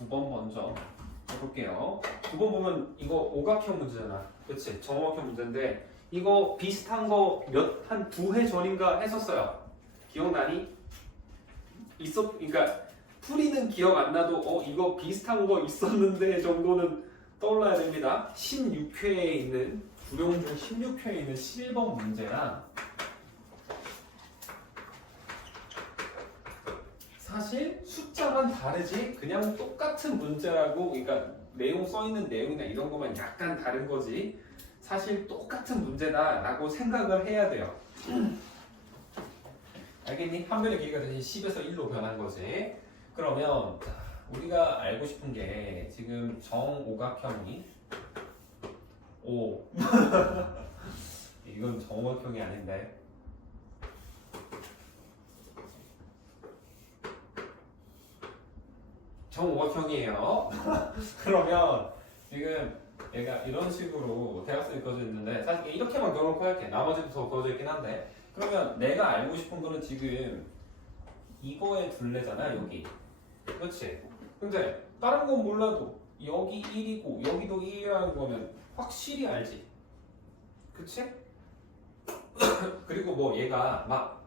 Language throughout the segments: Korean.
9번 먼저 해볼게요. 9번 보면 이거 오각형 문제잖아. 그치? 정오각형 문제인데 이거 비슷한 거 한 2회 전인가 했었어요. 기억나니? 그러니까 풀이는 기억 안 나도 이거 비슷한 거 있었는데 정도는 떠올라야 됩니다. 16회에 있는 구룡중 16회에 있는 7번 문제랑 사실 숫자만 다르지 그냥 똑같은 문제라고, 그러니까 내용 써있는 내용이나 이런 것만 약간 다른 거지 사실 똑같은 문제다라고 생각을 해야 돼요. 알겠니? 한 변의 길이가 대신 10에서 1로 변한 거지. 그러면 자, 우리가 알고 싶은 게 지금 정오각형이 이건 정오각형이 아닌데 정오각형이에요. 그러면 지금 얘가 이런 식으로 대각선이 그어져 있는데 사실 이렇게만 그어놓고 할게. 나머지도 더 그어져 있긴 한데 그러면 내가 알고 싶은 거는 지금 이거의 둘레잖아 여기. 그렇지? 근데 다른 건 몰라도 여기 1이고 여기도 1이라는 거는 확실히 알지. 그치? 그리고 뭐 얘가 막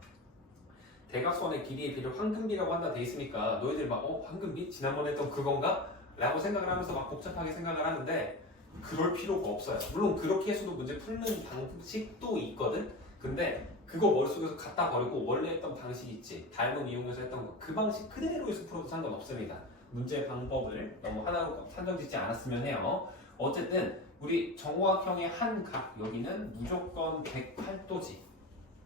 대각선의 길이의 비를 황금비라고 한다 돼 있으니까 너희들 막 황금비? 지난번에 했던 그건가? 라고 생각을 하면서 막 복잡하게 생각을 하는데 그럴 필요가 없어요. 물론 그렇게 해서도 문제 풀는 방식도 있거든? 근데 그거 머릿속에서 갖다 버리고 원래 했던 방식 있지. 닮음 이용해서 했던 거. 그 방식 그대로 해서 풀어도 상관없습니다. 문제 방법을 너무 하나로 산정짓지 않았으면 해요. 어쨌든 우리 정오각형의 한 각 여기는 무조건 108도지.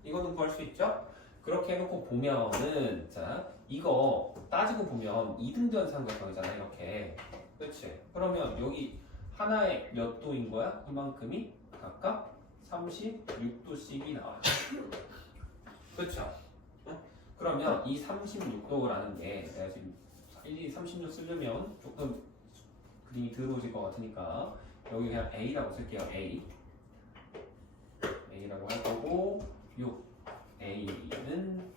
이거는 구할 수 있죠? 그렇게 해놓고 보면은 자 이거 따지고 보면 이등변 삼각형이잖아 이렇게. 그렇지? 그러면 여기 하나에 몇 도인 거야? 이만큼이 각각 36도씩이 나와요. 그렇죠? 응? 그러면 이 36도라는 게 내가 지금 일일이 36 쓰려면 조금 그림이 더러워질 것 같으니까 여기 그냥 A라고 쓸게요. A라고 할 거고 6 A는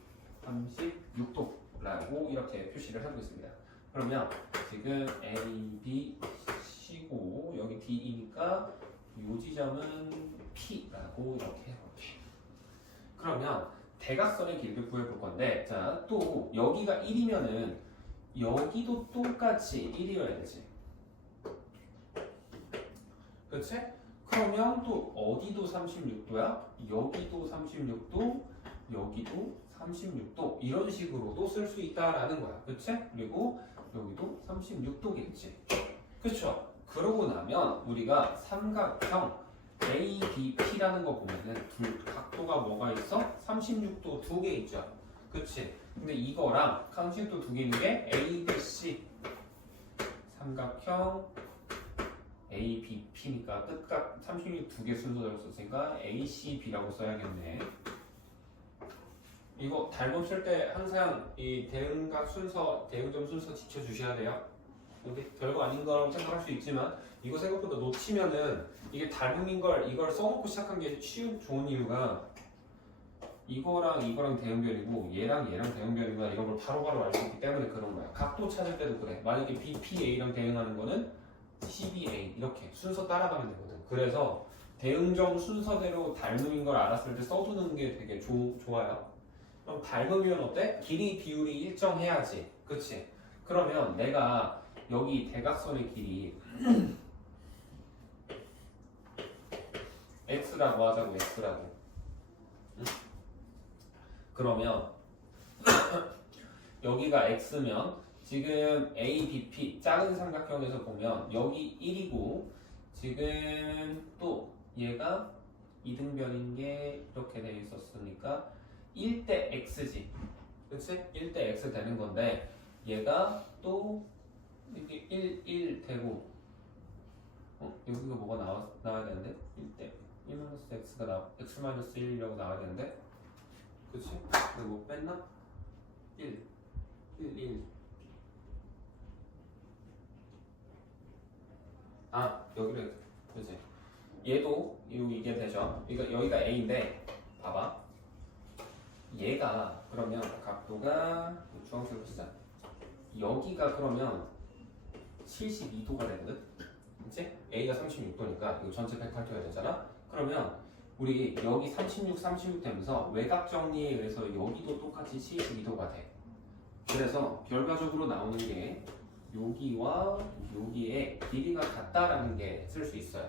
36도라고 이렇게 표시를 하고 있습니다. 그러면 지금 A, B, C고 여기 D이니까 이 지점은 P라고 이렇게 해볼게. 그러면 대각선의 길이를 구해볼 건데 자, 또 여기가 1이면은 여기도 똑같이 1이어야 되지. 그렇지? 그러면 또 어디도 36도야? 여기도 36도, 여기도 36도 이런 식으로도 쓸 수 있다라는 거야. 그렇지? 그리고 여기도 36도겠지. 그렇죠? 그러고 나면 우리가 삼각형 ABP라는 거 보면은 각도가 뭐가 있어? 36도 두 개 있죠. 그치? 근데 이거랑 36도 두 개 있는 게 ABC 삼각형 ABP니까 끝각 36 두 개 순서대로 썼으니까 ACB라고 써야겠네. 이거 닮음 쓸 때 항상 이 대응각 순서, 대응점 순서 지켜주셔야 돼요. 이게 별거 아닌 거라고 생각할 수 있지만 이거 생각보다 놓치면은 이게 닮음인 걸 이걸 써놓고 시작한 게 좋은 이유가 이거랑 대응별이고 얘랑 대응별이구나 이런 걸 바로바로 알 수 있기 때문에 그런 거야. 각도 찾을 때도 그래. 만약에 BPA랑 대응하는 거는 CBA 이렇게 순서 따라가면 되거든. 그래서 대응점 순서대로 닮음인 걸 알았을 때 써두는 게 되게 좋아요. 그럼 닮음이면 어때? 길이 비율이 일정해야지. 그치? 그러면 내가 여기 대각선의 길이 X라고 하자고. X라고. 응? 그러면 여기가 X면 지금 ABP 작은 삼각형에서 보면 여기 1이고 지금 또 얘가 이등변인 게 이렇게 돼 있었으니까 1대 X지. 그치? 1대 X 되는 건데 얘가 또 이게 1 되고 여기가 뭐가 나와야 되는데 1대 1-x가 x-1이라고 나와야 되는데 그치? 근데 뭐 뺐나? 1 여기를 그치? 얘도 이게 되죠. 여기가 A인데 봐봐 얘가 그러면 각도가 주황색으로 쓰자. 여기가 그러면 72도가 되거든. 그치? A가 36도니까 이거 전체 108도가 되잖아. 그러면 우리 여기 36 되면서 외곽 정리에 의해서 여기도 똑같이 72도가 돼. 그래서 결과적으로 나오는 게 여기와 여기에 길이가 같다라는 게 쓸 수 있어요.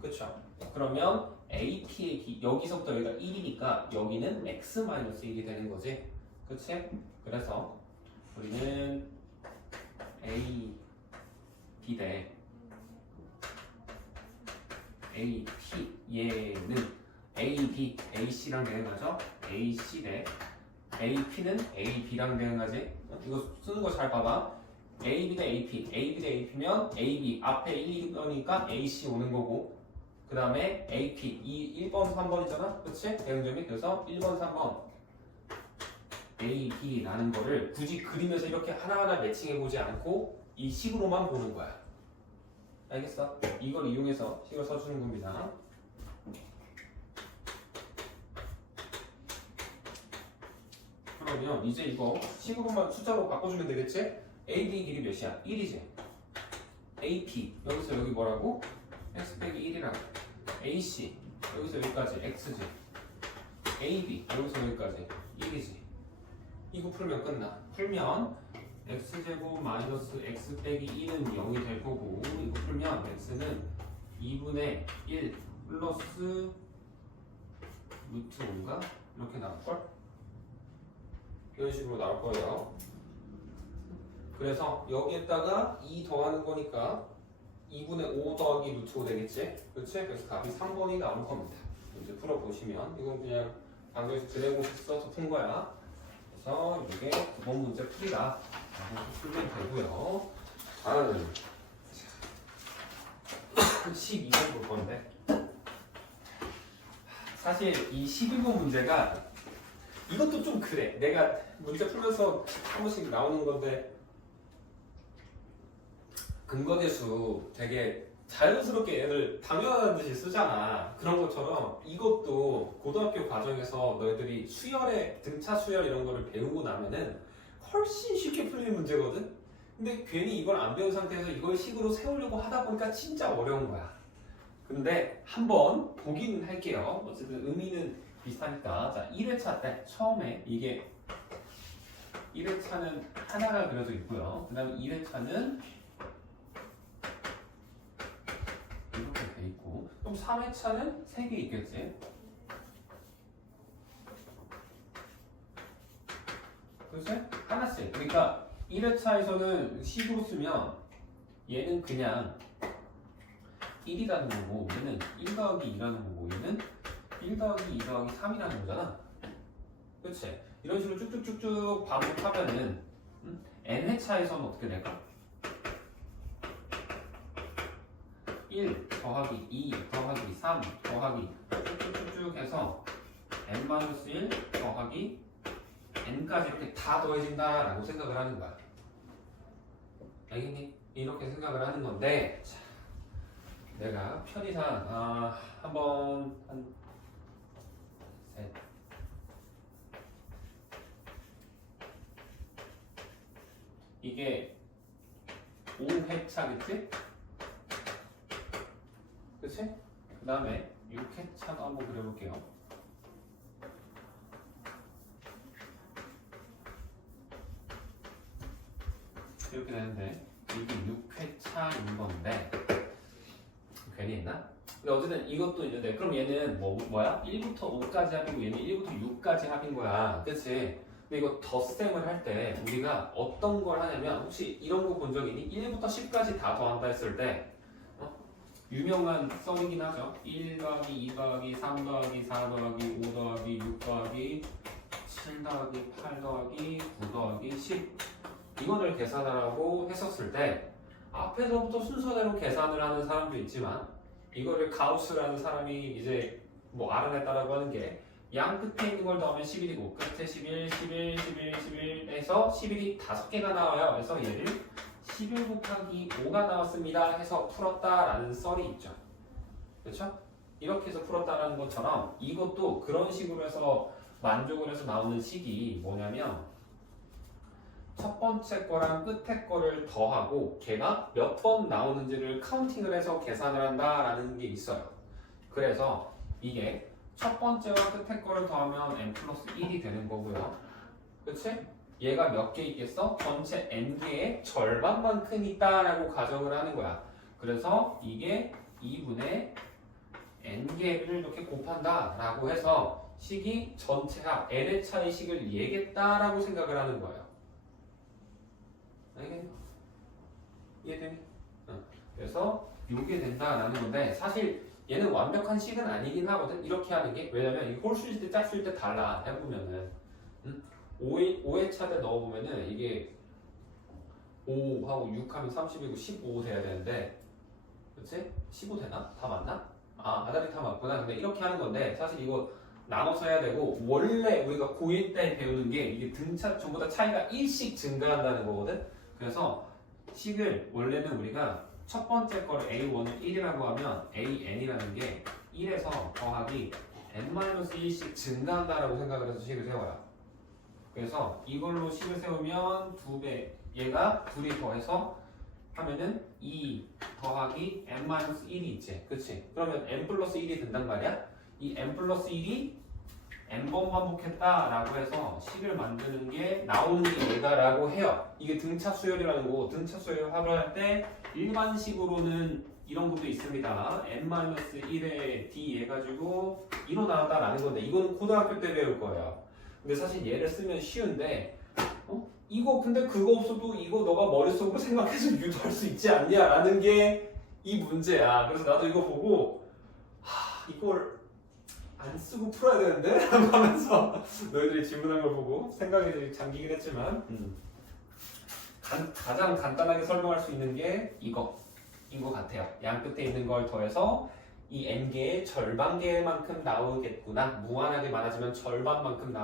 그쵸? 그러면 AP의 여기서부터 여기가 1이니까 여기는 x-1이 되는 거지. 그치? 그래서 우리는 A, B 대 A, P 얘는 A, B, A, C랑 대응하죠? A, C 대 A, P는 A, B랑 대응하지? 이거 쓰는 거 잘 봐봐. A, B 대 A, P, A, B 대 A, P면 A, B 앞에 1, 2번이니까 A, C 오는 거고 그 다음에 A, P 이 1번, 3번이잖아? 그치? 대응점이 그래서 1번, 3번 A, B라는 거를 굳이 그리면서 이렇게 하나하나 매칭해보지 않고 이 식으로만 보는 거야. 알겠어? 이걸 이용해서 식을 써주는 겁니다. 그러면 이제 이거 식으로만 숫자로 바꿔주면 되겠지? AD 길이 몇이야? 1이지? AP 여기서 여기 뭐라고? x 빼기 1이라고. AC 여기서 여기까지 x지. AB 여기서 여기까지 1이지. 이거 풀면 끝나. 풀면 x제곱 마이너스 x 빼기 1은 0이 될 거고 이거 풀면 x는 2분의 1 플러스 루트 5인가? 이렇게 나올걸? 이런 식으로 나올 거예요. 그래서 여기에다가 2 더하는 거니까 2분의 5 더하기 루트 5 되겠지? 그렇지? 그래서 답이 3번이 나올 겁니다. 이제 풀어보시면 이건 그냥 방금 드래곤식 써서 푼 거야. 그래서 이게 9번 문제 풀이다. 풀면 되고요. 다음 12번 볼 건데 사실 이 11번 문제가 이것도 좀 그래. 내가 문제 풀면서 한 번씩 나오는 건데 근거대수 되게 자연스럽게 얘를 당연한 듯이 쓰잖아. 그런 것처럼 이것도 고등학교 과정에서 너희들이 수열에 등차 수열 이런 거를 배우고 나면은 훨씬 쉽게 풀리는 문제거든. 근데 괜히 이걸 안 배운 상태에서 이걸 식으로 세우려고 하다 보니까 진짜 어려운 거야. 근데 한번 보기는 할게요. 어쨌든 의미는 비슷하니까. 자, 1회차 때 처음에 이게 1회차는 하나가 그려져 있고요. 그 다음에 2회차는 이렇게 돼 있고 그럼 3회차는 3개 있겠지? 그렇지? 하나씩. 그러니까 1회차에서는 식으로 쓰면 얘는 그냥 1이라는 거고 얘는 1 더하기 2라는 거고 얘는 1 더하기 2 더하기 3이라는 거잖아. 그렇지? 이런 식으로 쭉쭉쭉쭉 반복하면은 n회차에서는 어떻게 될까? 1 더하기 2 더하기 3 더하기 쭉쭉쭉 해서 n-1 더하기 n까지 이렇게 다 더해진다라고 생각을 하는 거야. 알겠니? 이렇게 생각을 하는 건데 자, 내가 편의상 한번 셋 이게 5회차겠지? 그치? 그 다음에 6회차도 한번 그려볼게요. 이렇게 되는데 이게 6회차인 건데 괜히 했나? 근데 어쨌든 이것도 있는데 그럼 얘는 뭐야? 1부터 5까지 합이고 얘는 1부터 6까지 합인 거야. 그치? 근데 이거 덧셈을 할 때 우리가 어떤 걸 하냐면 혹시 이런 거 본 적 있니? 1부터 10까지 다 더한다 했을 때 유명한 썰이긴 하죠. 1 더하기 2 더하기 3 더하기 4 더하기 5 더하기 6 더하기 7 더하기 8 더하기 9 더하기 10 이거를 계산하라고 했었을 때 앞에서부터 순서대로 계산을 하는 사람도 있지만 이거를 가우스라는 사람이 이제 뭐 알아냈다라고 하는 게 양 끝에 있는 걸 더하면 11이고 끝에 11, 11, 11, 11 해서 11이 5개가 나와요. 그래서 얘를 11 곱하기 5가 나왔습니다 해서 풀었다라는 썰이 있죠. 그렇죠? 이렇게 해서 풀었다라는 것처럼 이것도 그런 식으로 해서 만족을 해서 나오는 식이 뭐냐면 첫 번째 거랑 끝에 거를 더하고 걔가 몇 번 나오는지를 카운팅을 해서 계산을 한다라는 게 있어요. 그래서 이게 첫 번째와 끝에 거를 더하면 n 플러스 1이 되는 거고요. 그치? 얘가 몇 개 있겠어? 전체 n개의 절반만큼 있다라고 가정을 하는 거야. 그래서 이게 2분의 n개를 이렇게 곱한다라고 해서 식이 전체가 n의 차의 식을 얘겠다라고 생각을 하는 거예요. 알겠니? 이해되니? 그래서 이게 된다라는 건데 사실 얘는 완벽한 식은 아니긴 하거든. 이렇게 하는 게 왜냐면 이 홀수일 때 짝수일 때 달라 해보면은 5회차 때 넣어보면은 이게 5하고 6하면 30이고 15 돼야 되는데 그치? 15 되나? 다 맞나? 아 아다리 다 맞구나. 근데 이렇게 하는 건데 사실 이거 나눠서 해야 되고 원래 우리가 고1 때 배우는 게 이게 등차 전부 다 차이가 1씩 증가한다는 거거든. 그래서 식을 원래는 우리가 첫 번째 거를 A1을 1이라고 하면 AN이라는 게 1에서 더하기 n-1씩 증가한다라고 생각을 해서 식을 세워요. 그래서 이걸로 식을 세우면 2배 얘가 둘이 더해서 하면은 2 더하기 n-1이 있지. 그치? 그러면 n 플러스 1이 된단 말이야. 이 n 플러스 1이 n번 반복했다라고 해서 식을 만드는 게 나오는 게 얘다라고 해요. 이게 등차 수열이라는 거고 등차 수열 합을 할 때 일반식으로는 이런 것도 있습니다. n-1의 d 해가지고 2로 나왔다라는 건데 이거는 고등학교 때 배울 거예요. 근데 사실 얘를 쓰면 쉬운데 이거 근데 그거 없어도 이거 너가 머릿속으로 생각해서 유도할 수 있지 않냐라는 게 이 문제야. 그래서 나도 이거 보고 이걸 안 쓰고 풀어야 되는데? 라고 하면서 너희들이 질문한 걸 보고 생각이 잠기긴 했지만 가장 간단하게 설명할 수 있는 게 이거인 것 같아요. 양 끝에 있는 걸 더해서 이 n개의 절반개만큼 나오겠구나. 무한하게 많아지면 절반만큼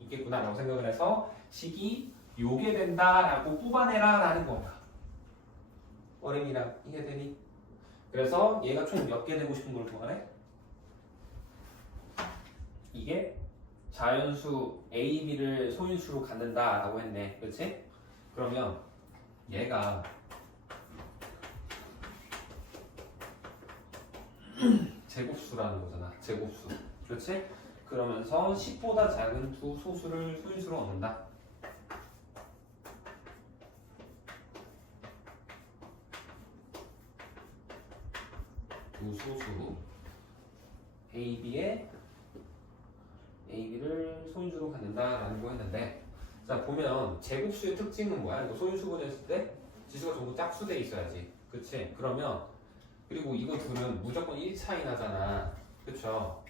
있겠구나 라고 생각을 해서 식이 요게 된다라고 뽑아내라 라는 거야. 어린이랑 이해되니? 그래서 얘가 총 몇 개 되고 싶은 걸 구하래? 이게 자연수 A, B를 소인수로 갖는다라고 했네. 그렇지? 그러면 얘가 제곱수라는 거잖아. 제곱수. 그렇지? 그러면서 10보다 작은 두 소수를 소인수로 얻는다. 두 소수 A, B를 소인수로 갖는다라는 거 했는데 자 보면 제곱수의 특징은 뭐야? 이거 소인수분 했을 때 지수가 전부 짝수돼 있어야지. 그치? 그러면 그리고 이거 둘은 무조건 1 차이 나잖아. 그쵸?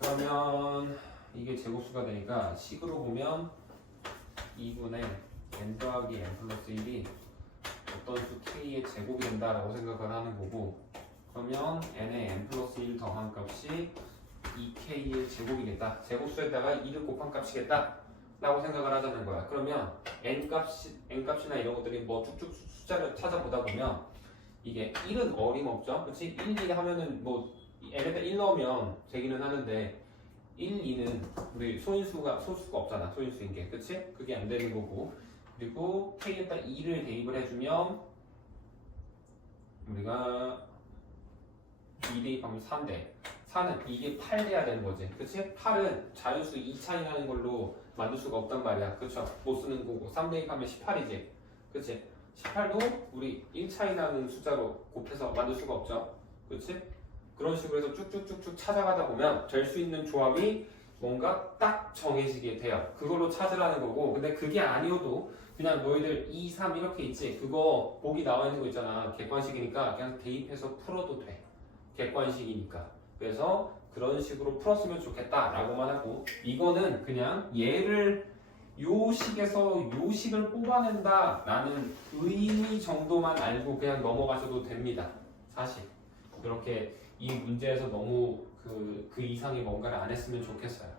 그러면 이게 제곱수가 되니까 식으로 보면 2분의 n 더하기 n 플러스 1이 어떤 수 k의 제곱이 된다라고 생각을 하는 거고 그러면 n에 n 플러스 1 더한 값이 2k의 제곱이겠다. 제곱수에다가 2를 곱한 값이겠다 라고 생각을 하자는 거야. 그러면 n값이나 이런 것들이 뭐 쭉쭉 숫자를 찾아보다 보면 이게 1은 어림없죠. 그치? 1, 2 하면은 뭐 n에다 1 넣으면 되기는 하는데 1, 2는 우리 소수가 없잖아. 소인수인 게. 그치? 그게 안 되는 거고 그리고 k에다 2를 대입을 해주면 우리가 2 대입하면 3대 4는 이게 8 돼야 되는 거지. 그치? 8은 자연수 2 차이 나는 걸로 만들 수가 없단 말이야. 그쵸? 못 쓰는 거고 3 대입하면 18이지. 그치? 18도 우리 1 차이 나는 숫자로 곱해서 만들 수가 없죠. 그치? 그런 식으로 해서 쭉쭉쭉쭉 찾아가다 보면 될 수 있는 조합이 뭔가 딱 정해지게 돼요. 그걸로 찾으라는 거고 근데 그게 아니어도 그냥 너희들 2, 3 이렇게 있지. 그거 보기 나와 있는 거 있잖아. 객관식이니까 그냥 대입해서 풀어도 돼. 객관식이니까. 그래서 그런 식으로 풀었으면 좋겠다라고만 하고 이거는 그냥 얘를 요 식에서 요 식을 뽑아낸다라는 의미 정도만 알고 그냥 넘어가셔도 됩니다. 사실 그렇게 이 문제에서 너무 그 이상의 뭔가를 안 했으면 좋겠어요.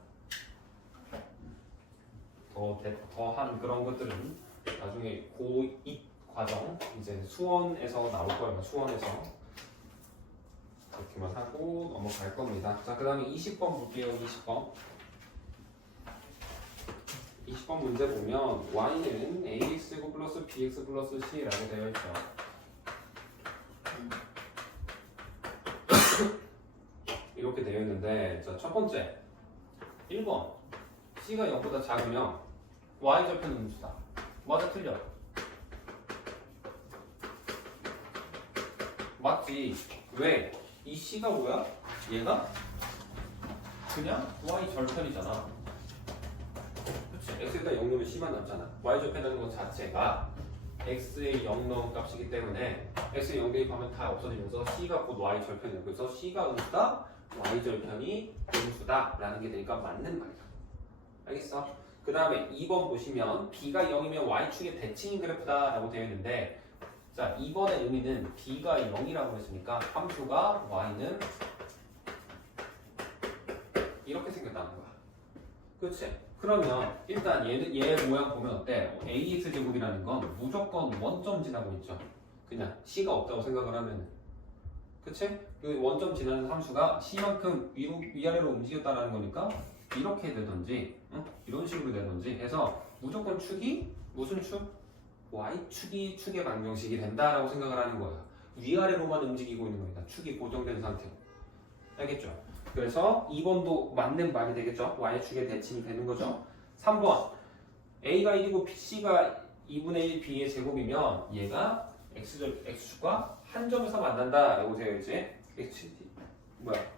더한 그런 것들은 나중에 고2 과정 이제 수원에서 나올 거예요. 수원에서 그렇게만 하고 넘어갈 겁니다. 자, 그 다음에 20번 볼게요. 20번. 20번 문제 보면 y는 ax제곱 플러스 bx 플러스 c라고 되어 있죠. 이렇게 되어 있는데 자, 첫 번째 1번 c가 0보다 작으면 y절편은 음수다. 맞아 틀려? 맞지. 왜? 이 c가 뭐야? 얘가 그냥 y절편이잖아. 그치? x에다 0 넣으면 c만 남잖아. y절편이라는 것 자체가 x에 0 넣은 값이기 때문에 x에 0 대입하면 다 없어지면서 c가 곧 y절편이야. 그래서 c가 음수다, y절편이 음수다 라는 게 되니까 맞는 말이야. 알겠어? 그 다음에 2번 보시면 b가 0이면 y축의 대칭인 그래프다 라고 되어 있는데 자 2번의 의미는 b가 0이라고 했으니까 함수가 y는 이렇게 생겼다는 거야. 그치? 그러면 일단 얘 모양 보면 어때? ax 제곱이라는 건 무조건 원점 지나고 있죠. 그냥 c가 없다고 생각을 하면 그치? 그 원점 지나는 함수가 c만큼 위아래로 움직였다는 거니까 이렇게 되든지 이런 식으로 되든지 해서 무조건 축이 무슨 축? y축이 축의 방정식이 된다라고 생각을 하는 거야. 위아래로만 움직이고 있는 겁니다. 축이 고정된 상태로. 알겠죠? 그래서 2번도 맞는 말이 되겠죠? y축의 대칭이 되는 거죠. 3번 a가 1이고 c가 2분의 1 b의 제곱이면 얘가 x축과 한 점에서 만난다 라고 되어 있지. 뭐야?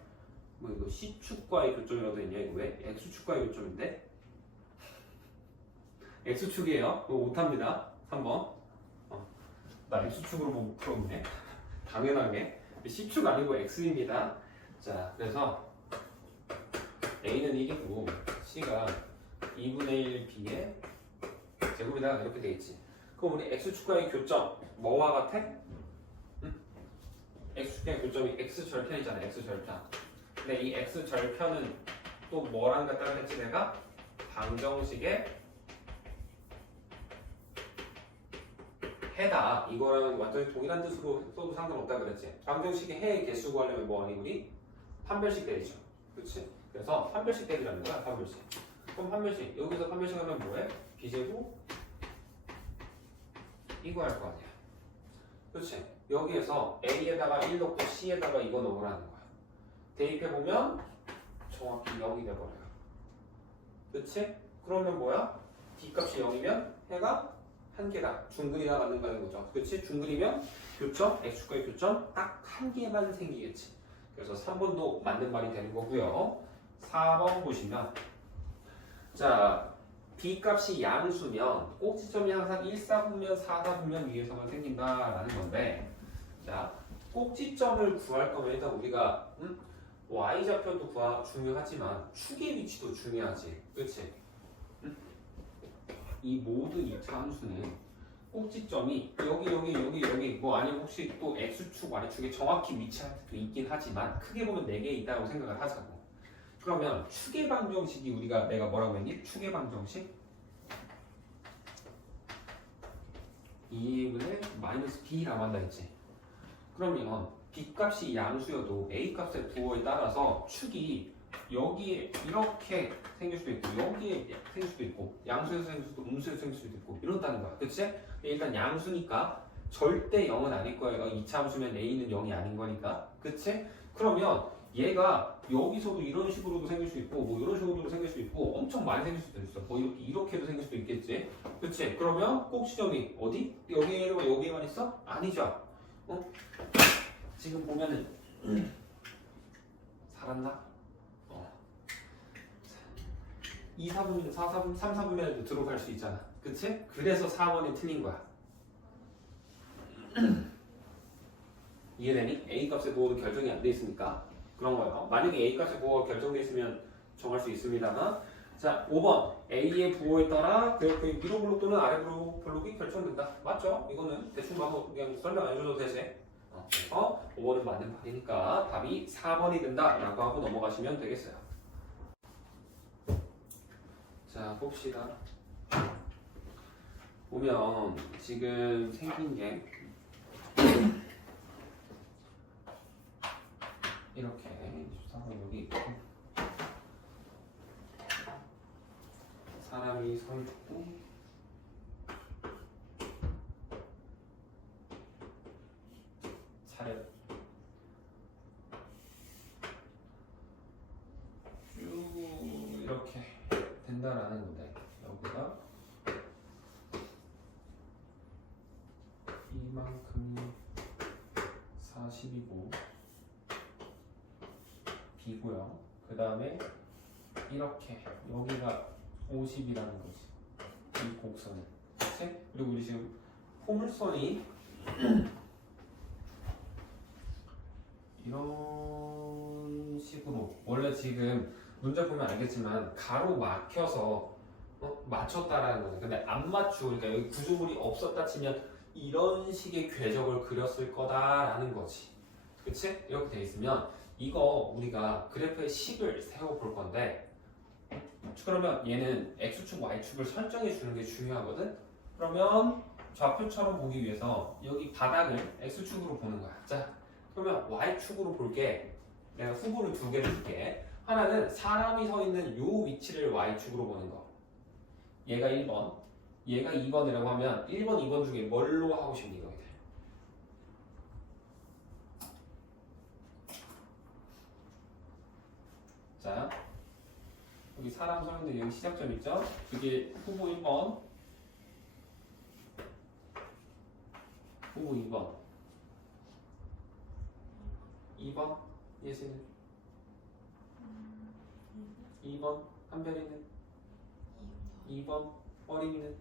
뭐 이거 c축과의 교점이라고 되어 있냐? 이거 왜? x축과의 교점인데? x축이에요. 이거 못합니다. 3번 나 x축으로 못 풀었네. 당연하게 c축 아니고 x입니다. 자 그래서 a는 1이고 c가 2분의 1 b의 제곱이다 이렇게 되겠지. 그럼 우리 x축과의 교점 뭐와 같아? x축과의 교점이 x절편이잖아. x절편. 근데 이 x절편은 또 뭐랑 같다고 했지 내가? 방정식의 해다. 이거랑 완전히 동일한 뜻으로 써도 상관없다 그랬지. 방정식의 해의 개수 구하려면 뭐하니 우리? 판별식 대리죠. 그치? 그래서 판별식 대리라는 거야. 판별식. 그럼 판별식. 여기서 판별식 하면 뭐해? b제곱 이거 할 거 아니야. 그치? 여기에서 a에다가 1 넣고 c에다가 이거 넣으라는 거야. 대입해보면 정확히 0이 돼버려요. 그치? 그러면 뭐야? b값이 0이면 해가 한 개다. 중근이나 맞는다는 거죠. 그치? 중근이면 교점, x축과의 교점 딱 한 개만 생기겠지. 그래서 3번도 맞는 말이 되는 거고요. 4번 보시면 자 b값이 양수면 꼭지점이 항상 1사분면 4사분면 위에서만 생긴다라는 건데 자 꼭지점을 구할 거면 일단 우리가 y좌표도 중요하지만 축의 위치도 중요하지. 그치? 이 모든 2차 함수는 꼭지점이 여기 뭐 아니면 혹시 또 x축, y축에 정확히 위치할 수도 있긴 하지만 크게 보면 4개 있다고 생각을 하자고. 그러면 축의 방정식이 우리가 내가 뭐라고 했니? 축의 방정식 2분의 마이너스 b라고 한다 했지. 그러면 b값이 양수여도 a값의 부호에 따라서 축이 여기에 이렇게 생길 수도 있고 여기에 생길 수도 있고 양수에서 생길 수도 있고 음수에서 생길 수도 있고 이런다는 거야. 그치? 일단 양수니까 절대 0은 아닐 거예요. 2차 함수면 a는 0이 아닌 거니까. 그치? 그러면 얘가 여기서도 이런 식으로도 생길 수 있고 뭐 이런 식으로도 생길 수 있고 엄청 많이 생길 수도 있어. 뭐 이렇게도 생길 수도 있겠지. 그치? 그러면 꼭지점이 어디? 여기에만 있어? 아니죠. 지금 보면은 살았나? 2사분면, 4사분, 3사분면에도 들어갈 수 있잖아. 그치? 그래서 4번이 틀린 거야. 이해되니? A값의 부호는 결정이 안 돼 있으니까 그런 거예요. 만약에 A값의 부호가 결정돼 있으면 정할 수 있습니다만 자, 5번 A의 부호에 따라 그 위로 블록 또는 아래 블록이 결정된다. 맞죠? 이거는 대충 봐서 그냥 설명 안 해줘도 되지. 그래서 5번은 맞는 말이니까 답이 4번이 된다라고 하고 넘어가시면 되겠어요. 자 봅시다. 보면 지금 생긴 게 이렇게 24번 여기 있고 사람이 가만히 서 있고 차례 쭉 이렇게 된다라는 건데 여기가 이만큼이 40이고 B고요. 그 다음에 이렇게 여기가 50이라는 거지. 이 곡선은. 그치? 그리고 우리 지금 포물선이 이런 식으로 원래 지금 문제 보면 알겠지만 가로 막혀서 맞췄다라는 거죠. 근데 안 맞추고 그러니까 여기 구조물이 없었다 치면 이런 식의 궤적을 그렸을 거다라는 거지. 그치? 이렇게 돼 있으면 이거 우리가 그래프의 식을 세워볼 건데 그러면 얘는 X축, Y축을 설정해 주는 게 중요하거든? 그러면 좌표처럼 보기 위해서 여기 바닥을 X축으로 보는 거야. 자, 그러면 Y축으로 볼게. 내가 후보를 두 개를 줄게. 하나는 사람이 서 있는 요 위치를 Y축으로 보는 거. 얘가 1번, 얘가 2번이라고 하면 1번, 2번 중에 뭘로 하고 싶니? 이거에 대해. 자, 여기 사람 서 있는 여기 시작점 있죠? 그게 후보 1번, 후보 2번, 2번 예시는 2번 한별이는 2번 어린이는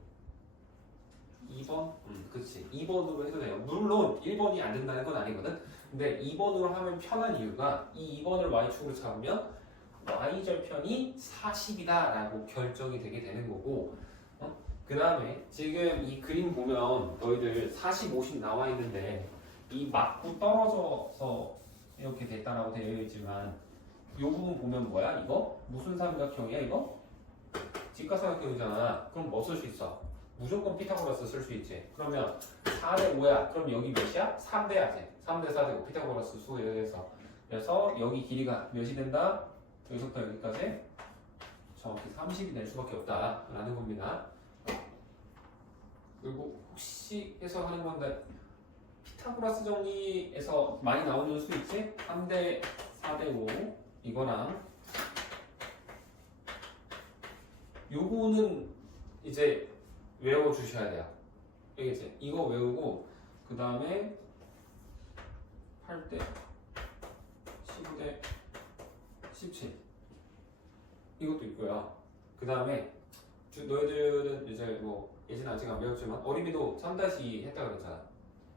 2번 그치 2번으로 해도 돼요. 물론 1번이 안 된다는 건 아니거든. 근데 2번으로 하면 편한 이유가 이 2번을 Y축으로 잡으면 Y절편이 40이다 라고 결정이 되게 되는 거고 그 다음에 지금 이 그림 보면 너희들 40, 50 나와 있는데 이 맞고 떨어져서 이렇게 됐다라고 되어 있지만 이 부분 보면 뭐야? 이거? 무슨 삼각형이야 이거? 직각삼각형이잖아. 그럼 뭐 쓸 수 있어? 무조건 피타고라스 쓸 수 있지. 그러면 4대 5야. 그럼 여기 몇이야? 3대야지. 3대 4대 5 피타고라스 수에 의해서. 그래서 여기 길이가 몇이 된다? 여기서부터 여기까지 정확히 30이 될 수밖에 없다라는 겁니다. 그리고 혹시 해석하는 건데 피타고라스 정리에서 많이 나오는 수 있지? 3대 4대 5 이거랑 요거는 이제 외워주셔야 돼요. 알겠지? 이거 외우고 그 다음에 8대 15대 17 이것도 있고요. 그 다음에 너희들은 이제 뭐 예전 아직 안 배웠지만 어림이도 3-2 했다 그랬잖아.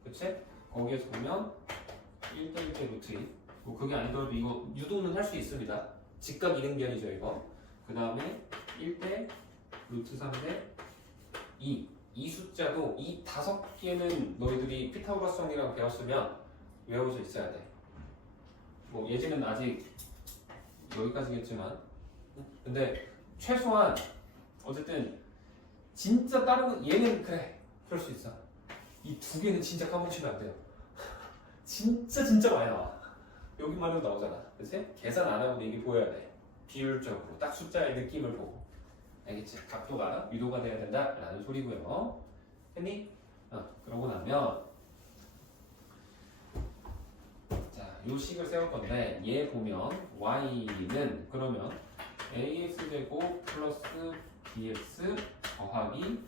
그치? 거기에서 보면 1대 1대 루트 2 뭐 그게 아니더라도 이거 유도는 할 수 있습니다. 직각 이등변이죠 이거. 그 다음에 1대 루트 3대 2 이 숫자도 이 5개는 너희들이 피타고라스 정리라고 배웠으면 외워져 있어야 돼. 뭐 예지는 아직 여기까지겠지만 근데 최소한 어쨌든 진짜 다른 건 얘는 그래 그럴 수 있어. 이 2개는 진짜 까먹으시면 안 돼요. 진짜 많이 나와. 여기만 해도 나오잖아. 그치? 계산 안 하고 이게 보여야 돼. 비율적으로 딱 숫자의 느낌을 보고. 알겠지? 각도가 유도가 돼야 된다라는 소리고요. 했니? 그러고 나면 자, 요 식을 세울 건데 얘 보면 y는 그러면 ax제곱 플러스 bx 더하기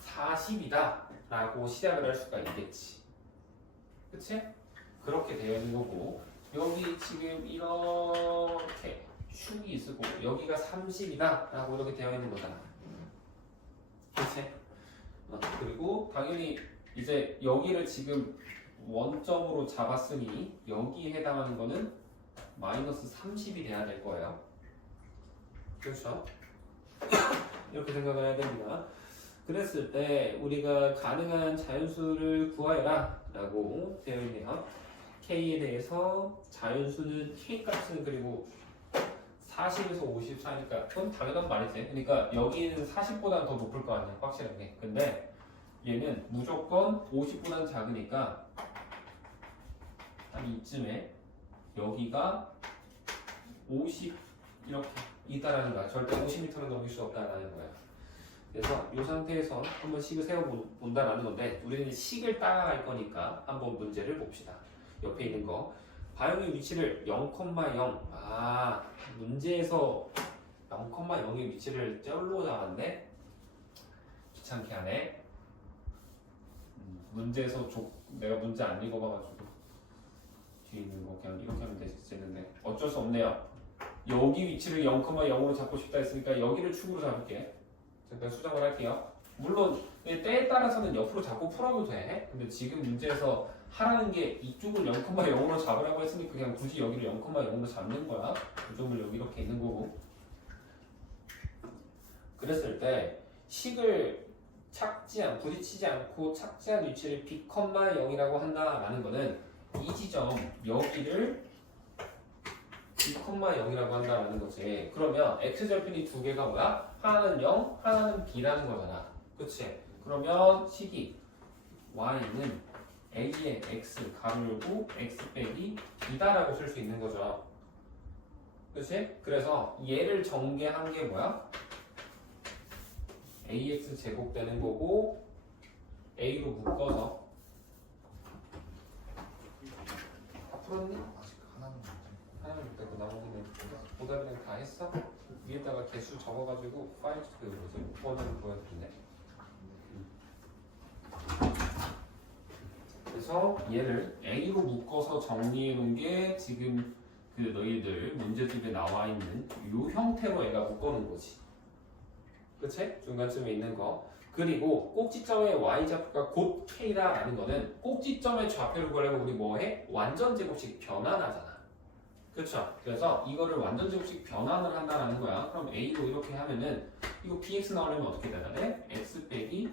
40이다 라고 시작을 할 수가 있겠지. 그치? 그렇게 되어 있는 거고 여기 지금 이렇게 축이 있고 여기가 30이다 라고 이렇게 되어 있는 거잖아. 그치? 그리고 당연히 이제 여기를 지금 원점으로 잡았으니 여기에 해당하는 거는 마이너스 30이 돼야 될 거예요. 그렇죠? 이렇게 생각을 해야 됩니다. 그랬을 때 우리가 가능한 자연수를 구하여라 라고 되어 있네요. K에 대해서 자연수는 K값은 그리고 40에서 50 사이니까 그건 당연한 말이지. 그러니까 여기는 40보다는 더 높을 거 아니야 확실하게. 근데 얘는 무조건 50보다는 작으니까 한 이쯤에 여기가 50 이렇게 있다라는 거야. 절대 50m를 넘길 수 없다라는 거야. 그래서 이 상태에서 한번 식을 세워본다라는 건데 우리는 식을 따라갈 거니까 한번 문제를 봅시다. 옆에 있는 거 바용의 위치를 0,0 문제에서 0,0의 위치를 쩔로 잡았네. 귀찮게 하네. 문제에서 내가 문제 안 읽어봐가지고 뒤에 있는 거 그냥 이렇게 하면 되겠는데 어쩔 수 없네요. 여기 위치를 0,0으로 잡고 싶다 했으니까 여기를 축으로 잡을게. 제가 수정을 할게요. 물론 때에 따라서는 옆으로 잡고 풀어도 돼. 근데 지금 문제에서 하라는 게 이쪽을 0,0으로 잡으라고 했으니까 그냥 굳이 여기를 0,0으로 잡는 거야. 그 점을 여기 이렇게 있는 거고. 그랬을 때 식을 부딪히지 않고 착지한 위치를 B,0이라고 한다라는 거는 이 지점 여기를 B,0이라고 한다라는 거지. 그러면 x절편이 두 개가 뭐야? 하나는 0, 하나는 b라는 거잖아. 그치? 그러면 식이 y는 a의 x 가로열고 x 빼기 b다라고 쓸 수 있는 거죠. 그치? 그래서 얘를 전개한 게 뭐야? ax 제곱 되는 거고 a로 묶어서 다 풀었니? 아직 하나는 못 됐고 나머지는 보다는 다 했어? 위에다가 개수 적어가지고 파일 번호를 보여드리네. 그래서 얘를 A로 묶어서 정리해 놓은 게 지금 그 너희들 문제집에 나와 있는 이 형태로 얘가 묶어놓은 거지. 그치? 중간쯤에 있는 거. 그리고 꼭지점의 y좌표가 곧 k다라는 거는 꼭지점의 좌표를 구하려면 우리 뭐해? 완전 제곱식 변환하잖아. 그쵸? 그래서 이거를 완전 제곱식 변환을 한다는 거야. 그럼 a로 이렇게 하면은 이거 bx 나오려면 어떻게 돼야 돼? x 빼기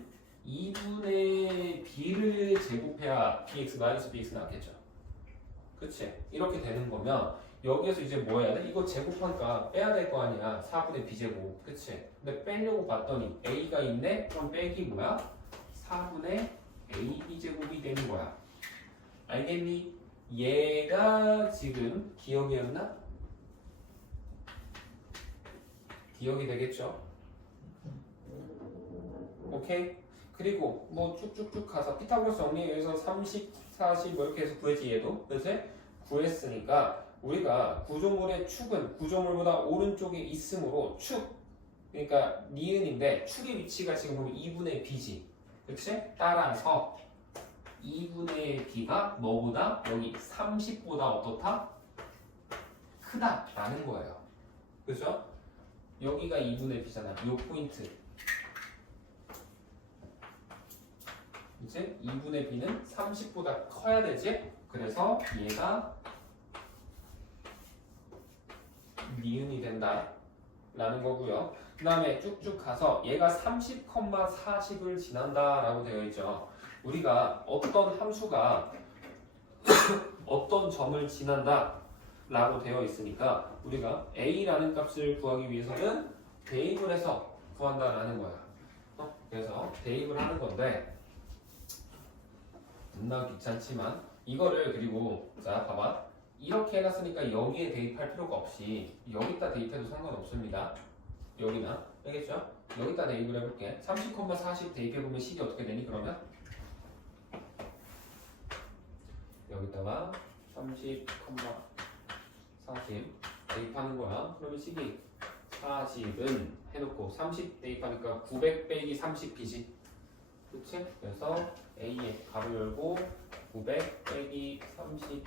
2분의 b를 제곱해야 bx 나왔겠죠. 그치? 이렇게 되는 거면 여기에서 이제 뭐 해야 돼? 이거 제곱하니까 빼야 될 거 아니야. 4분의 b제곱. 그치? 근데 빼려고 봤더니 a가 있네? 그럼 빼기 뭐야? 4분의 ab제곱이 되는 거야. 알겠니? 얘가 지금 기억이었나? 기억이 되겠죠? 오케이? 그리고 뭐 쭉쭉쭉 가서 피타고라스 정리에 의해서 30, 40 뭐 이렇게 해서 구했지 얘도. 그치? 구했으니까 우리가 구조물의 축은 구조물보다 오른쪽에 있으므로 축 그러니까 니은인데 축의 위치가 지금 보면 2분의 b지. 그치? 따라서 2분의 b가 뭐보다 여기 30보다 어떻다? 크다라는 거예요. 그죠? 여기가 2분의 b잖아. 이 포인트. 이제 2분의 b는 30보다 커야 되지? 그래서 얘가 니은이 된다 라는 거고요. 그 다음에 쭉쭉 가서 얘가 30,40을 지난다 라고 되어 있죠. 우리가 어떤 함수가 어떤 점을 지난다 라고 되어 있으니까 우리가 a라는 값을 구하기 위해서는 대입을 해서 구한다라는 거야. 그래서 대입을 하는 건데 겁나 귀찮지만 이거를 그리고 자 봐봐 이렇게 해놨으니까 여기에 대입할 필요가 없이 여기다 대입해도 상관없습니다. 여기나 알겠죠? 여기다 대입을 해볼게. 30,40 대입해보면 식이 어떻게 되니 그러면? 여기다가 30,40 대입하는 거야. 그러면 식이 40은 해놓고 30 대입하니까 900 빼기 30b지. 그치? 그래서 A에 가로 열고 900 빼기 30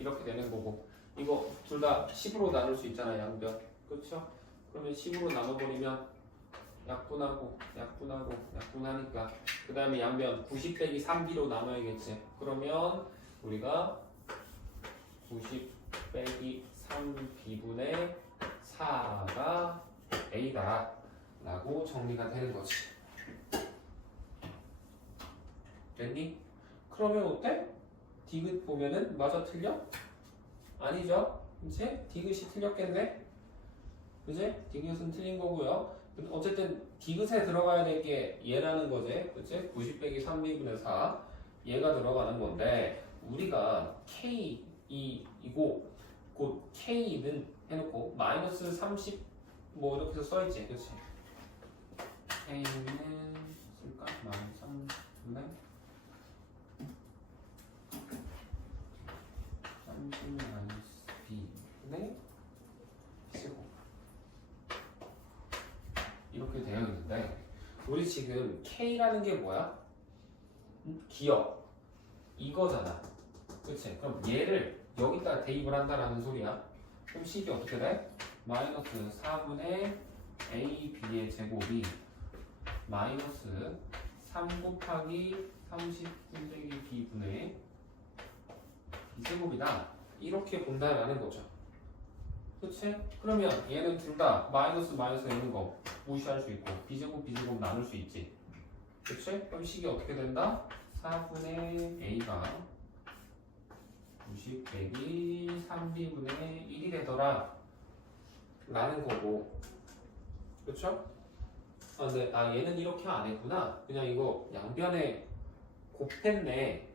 이렇게 되는 거고 이거 둘 다 10으로 나눌 수 있잖아 양변. 그렇죠? 그러면 10으로 나눠버리면 약분하니까 그 다음에 양변 90 빼기 3b로 나눠야겠지. 그러면 우리가 90 빼기 3b분의 4가 A다 라고 정리가 되는 거지. 됐니? 그러면 어때? 디귿 보면은 맞아 틀려? 아니죠? 그치? 디귿이 틀렸겠네? 그치? 디귿은 틀린 거고요. 어쨌든 디귿에 들어가야 될 게 얘라는 거지. 그치? 90 빼기 3b분의 4 얘가 들어가는 건데 우리가 K 이고 곧 K는 해놓고 마이너스 30 뭐 이렇게 해서 써있지, 그렇지? K는 쓸까? 마이너스 3분의 30 마이너스 B분의 C고 이렇게 되어 있는데 우리 지금 K라는 게 뭐야? 기억 이거잖아, 그치? 그럼 얘를 여기다 대입을 한다라는 소리야. 그럼 식이 어떻게 돼? 마이너스 4분의 A, B의 제곱이 마이너스 3 곱하기 30 분의 B분의 B제곱이다 이렇게 본다라는 거죠, 그치? 그러면 얘는 둘 다 마이너스 마이너스 있는 거 무시할 수 있고 B제곱 B제곱 나눌 수 있지, 그치? 그럼 식이 어떻게 된다? 4분의 A가 90 빼기 3B분의 1이 되더라 라는 거고, 그쵸? 근데 얘는 이렇게 안 했구나. 그냥 이거 양변에 곱했네,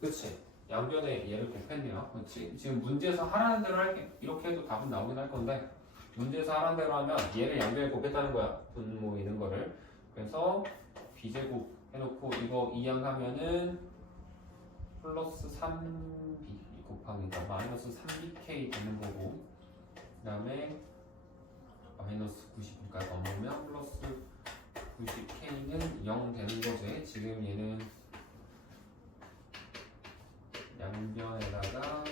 그치? 양변에 얘를 곱했네요, 그치? 지금 문제에서 하라는 대로 할게. 이렇게 해도 답은 나오긴 할 건데 문제에서 하라는 대로 하면 얘를 양변에 곱했다는 거야, 분모 있는 거를. 그래서 B제곱 해놓고 이거 이항하면은 플러스 3b 곱하기가 마이너스 3bk 되는 거고, 그 다음에 마이너스 90까지 넘으면 플러스 90k는 0 되는 거지. 지금 얘는 양변에다가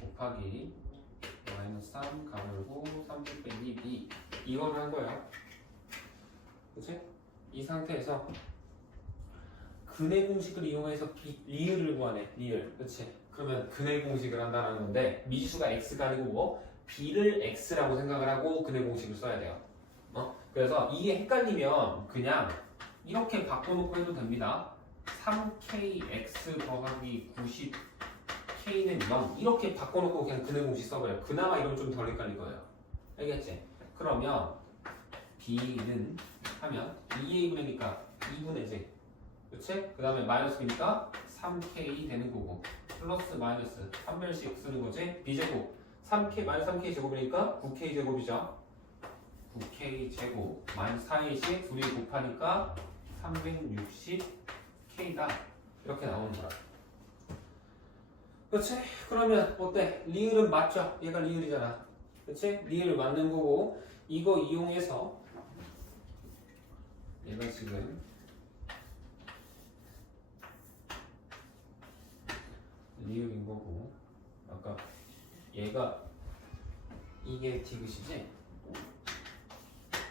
곱하기 마이너스 3 가물고 30 빼기 b 이거를 한 거야, 그치? 이 상태에서 근의 공식을 이용해서 리을을 구하네, 리을, 그치? 그러면 근의 공식을 한다는 건데 미지수가 x가 아니고 뭐 b를 x라고 생각을 하고 근의 공식을 써야 돼요. 그래서 이게 헷갈리면 그냥 이렇게 바꿔놓고 해도 됩니다. 3kx 더하기 90k는 0 이렇게 바꿔놓고 그냥 근의 공식 써버려요. 그나마 이러면 좀 덜 헷갈릴 거예요. 알겠지? 그러면 b는 하면 2a분의니까 2분의 j, 그치? 그 다음에 마이너스니까 3k 되는 거고 플러스 마이너스 3별씩 쓰는 거지. b제곱 3k 마이너스 3k 제곱이니까 9k 제곱이죠. 9k 제곱 마이너스 4a씩 둘이 곱하니까 360k다 이렇게 나오는 거야, 그치? 그러면 어때? 리을은 맞죠? 얘가 리을이잖아, 그치? 리을 맞는 거고 이거 이용해서 얘가 지금 리을인 거고 아까 얘가 이게 디귿이지?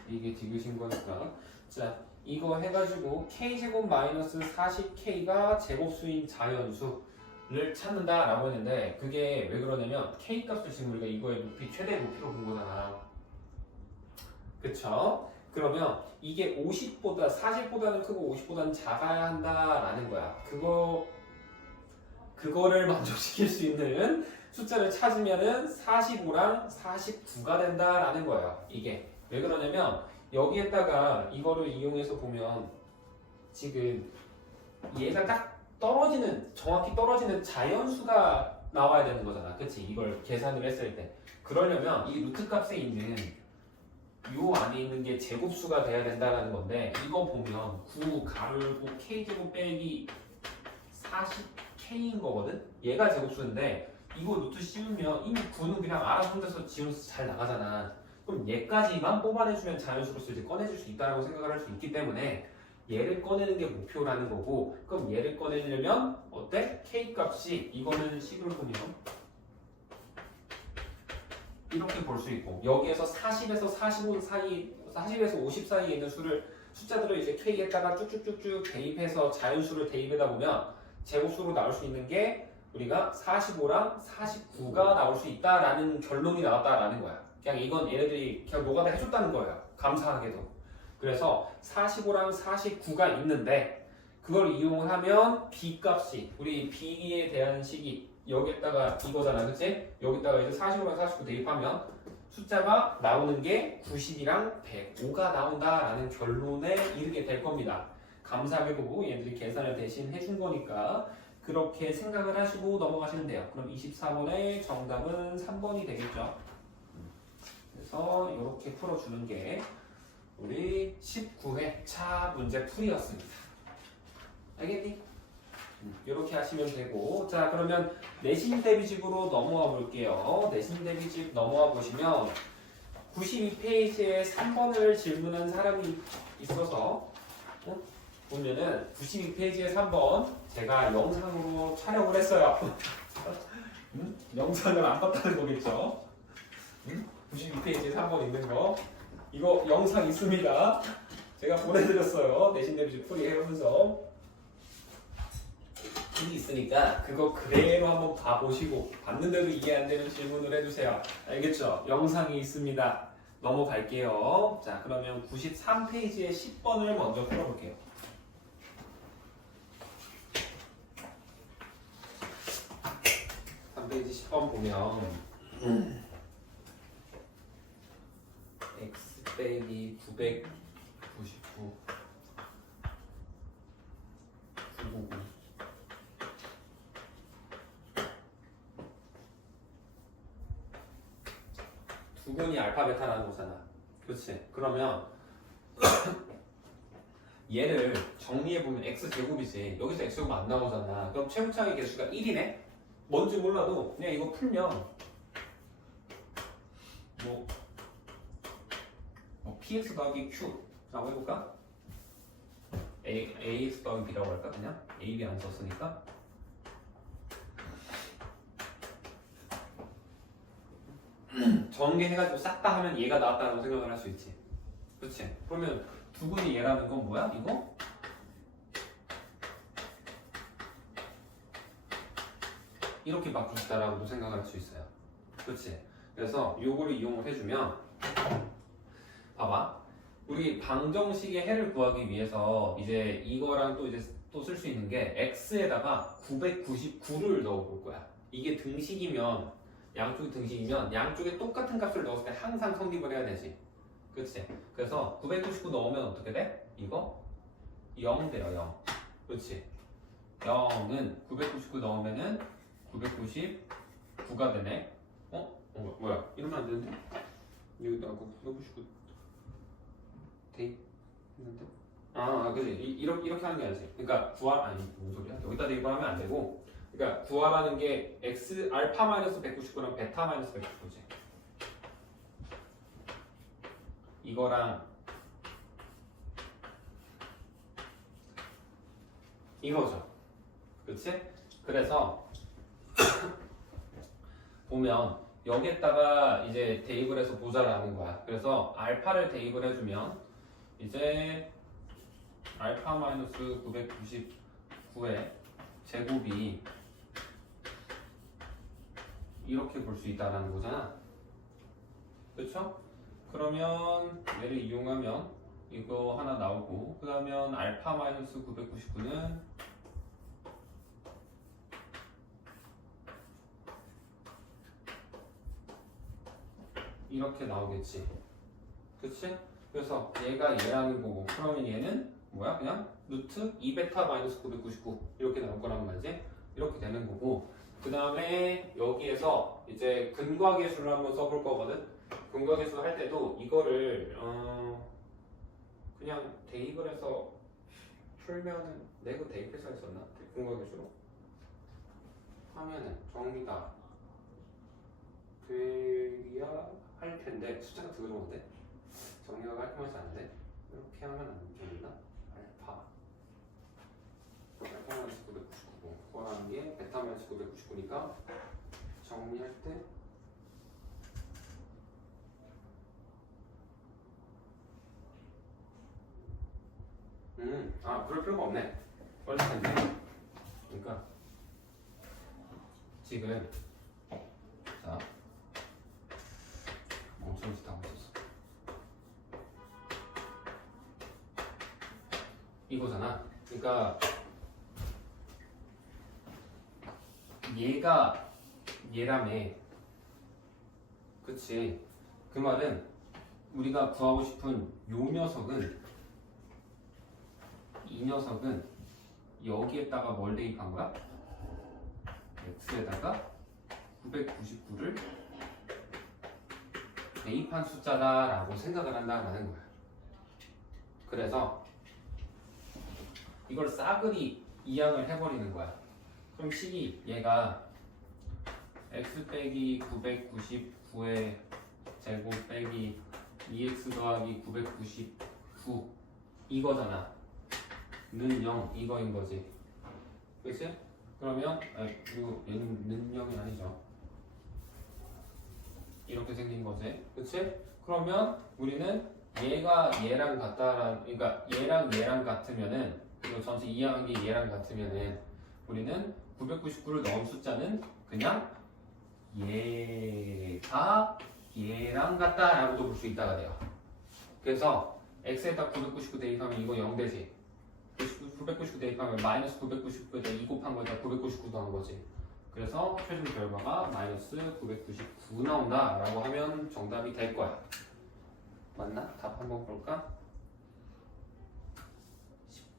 이게 디귿인 거니까 자 이거 해가지고 k제곱 마이너스 40k가 제곱수인 자연수를 찾는다 라고 했는데 그게 왜 그러냐면 k 값을 지금 우리가 이거의 높이 최대 높이로 본 거잖아, 그쵸? 그러면 이게 50보다 40보다는 크고 50보다는 작아야 한다라는 거야. 그거를 만족시킬 수 있는 숫자를 찾으면은 45랑 49가 된다라는 거예요. 이게 왜 그러냐면 여기에다가 이거를 이용해서 보면 지금 얘가 딱 떨어지는 정확히 떨어지는 자연수가 나와야 되는 거잖아, 그치? 이걸 계산을 했을 때 그러려면 이 루트 값에 있는 요 안에 있는 게 제곱수가 돼야 된다는 건데 이거 보면 9 가르고 k제곱 빼기 40k인 거거든? 얘가 제곱수인데 이거 루트 씌우면 이미 9는 그냥 알아서 혼자서 지우면서 잘 나가잖아. 그럼 얘까지만 뽑아내주면 자연수로서 이제 꺼내줄 수 있다고 생각을 할 수 있기 때문에 얘를 꺼내는 게 목표라는 거고 그럼 얘를 꺼내려면 어때? k 값이 이거는 식으로 보면 이렇게 볼 수 있고 여기에서 40에서 45 사이, 40에서 50 사이에 있는 숫자들을 이제 k에다가 쭉쭉쭉쭉 대입해서 자연수를 대입하다 보면 제곱수로 나올 수 있는 게 우리가 45랑 49가 나올 수 있다라는 결론이 나왔다라는 거야. 그냥 이건 얘네들이 그냥 노가다 해줬다는 거예요. 감사하게도. 그래서 45랑 49가 있는데 그걸 이용하면 b 값이 우리 b에 대한 식이 여기에다가 이거잖아, 그치? 여기다가 이제 45랑 49 대입하면 숫자가 나오는 게 90이랑 105가 나온다라는 결론에 이르게 될 겁니다. 감사하게도 얘들이 계산을 대신 해준 거니까 그렇게 생각을 하시고 넘어가시면 돼요. 그럼 24번의 정답은 3번이 되겠죠. 그래서 이렇게 풀어주는 게 우리 19회 차 문제 풀이였습니다. 알겠니? 이렇게 하시면 되고, 자 그러면 내신 대비집으로 넘어와 볼게요. 내신 대비집 넘어와 보시면 92페이지에 3번을 질문한 사람이 있어서 보면은 92페이지에 3번 제가 영상으로 촬영을 했어요. 영상을 안 봤다는 거겠죠? 92페이지에 3번 있는 거 이거 영상 있습니다. 제가 보내드렸어요. 내신 대비집 풀이해보면서 글이 있으니까 그거 그대로 한번 봐보시고 봤는데도 이해 안 되는 질문을 해주세요. 알겠죠? 영상이 있습니다. 넘어갈게요. 자 그러면 93페이지의 10번을 먼저 풀어볼게요. 3페이지 10번 보면 x 빼기 999 999 두 분이 알파 베타라는 거잖아. 그렇지? 그러면 얘를 정리해보면 x제곱이지. 여기서 x제곱 안 나오잖아. 그럼 최고차의 개수가 1이네? 뭔지 몰라도 그냥 이거 풀면 뭐 px 더하기 q라고 해볼까? ax 더하기 b라고 할까? 그냥 a, b 안 썼으니까 전개해가지고 싹 다 하면 얘가 나왔다고 생각을 할 수 있지. 그렇지? 그러면 두근이 얘라는 건 뭐야? 이거? 이렇게 바꿀 수 있다라고도 생각을 할 수 있어요. 그렇지? 그래서 요거를 이용을 해주면 봐봐. 우리 방정식의 해를 구하기 위해서 이제 이거랑 또 이제 또 쓸 수 있는 게 x에다가 999를 넣어볼 거야. 이게 등식이면 양쪽이 등식이면 양쪽에 똑같은 값을 넣었을 때 항상 성립을 해야 되지. 그치? 그래서 999 넣으면 어떻게 돼? 이거 0 돼요. 0. 그치? 0은 999 넣으면은 999가 되네. 뭐야? 이러면 안 되는데? 여기다가 999 대입했는데? 그치? 이렇게 하는 게 아니지. 그러니까 무슨 소리야? 여기다 대입을 하면 안 되고, 그러니까 구하라는 게 x 알파 마이너스 199랑 베타 마이너스 199지. 이거랑 이거죠. 그렇지? 그래서 보면 여기에다가 이제 대입을 해서 보자라는 거야. 그래서 알파를 대입을 해주면 이제 알파 마이너스 999의 제곱이 이렇게 볼 수 있다라는 거잖아. 그렇죠? 그러면 얘를 이용하면 이거 하나 나오고, 그러면 알파 마이너스 999는 이렇게 나오겠지. 그치? 그래서 얘가 얘라는 거고, 그러면 얘는 뭐야? 그냥 루트 2베타 마이너스 999 이렇게 나올 거란 말이지. 이렇게 되는 거고, 그 다음에 여기에서 이제 근과계수를 한번 써볼 거거든. 근과계수 할 때도 이거를 그냥 대입을 해서 풀면은 내가 대입해서 했었나? 근과계수로 하면은 정리가 돼야 할 텐데 숫자가 더러운데 정리가 깔끔하지 않은데 이렇게 하면 안 되나? 알파 마이너스 999 그거라는 게 베타 마이너스 999니까 정리할 때 그럴 필요가 없네. 빨리 텐데. 그러니까 지금 자 멈춰 짓 하고 있었어. 이거잖아. 그러니까 얘가 얘라며. 그치? 그 말은 우리가 구하고 싶은 요 녀석은 이 녀석은 여기에다가 뭘 대입한 거야? x에다가 999를 대입한 숫자다라고 생각을 한다라는 거야. 그래서 이걸 싸그리 이항을 해버리는 거야. 그럼 식이 얘가 x 빼기 999의 제곱 빼기 2x 더하기 999 이거잖아. 는 0 이거인 거지. 그치? 그러면 그리고 얘는 는 0이 아니죠. 이렇게 생긴 거지. 그치? 그러면 우리는 얘가 얘랑 같다라는, 그러니까 얘랑 얘랑 같으면은, 이거 전체 이항한 게 얘랑 같으면은 우리는 999를 넣은 숫자는 그냥 얘가 얘랑 같다라고도 볼 수 있다가 돼요. 그래서 x에다 999 대입하면 이거 0 되지. 999 대입하면 마이너스 999에다 2 곱한 거에다 999 더한 거지. 그래서 최종 결과가 마이너스 999 나온다라고 하면 정답이 될 거야. 맞나? 답 한번 볼까?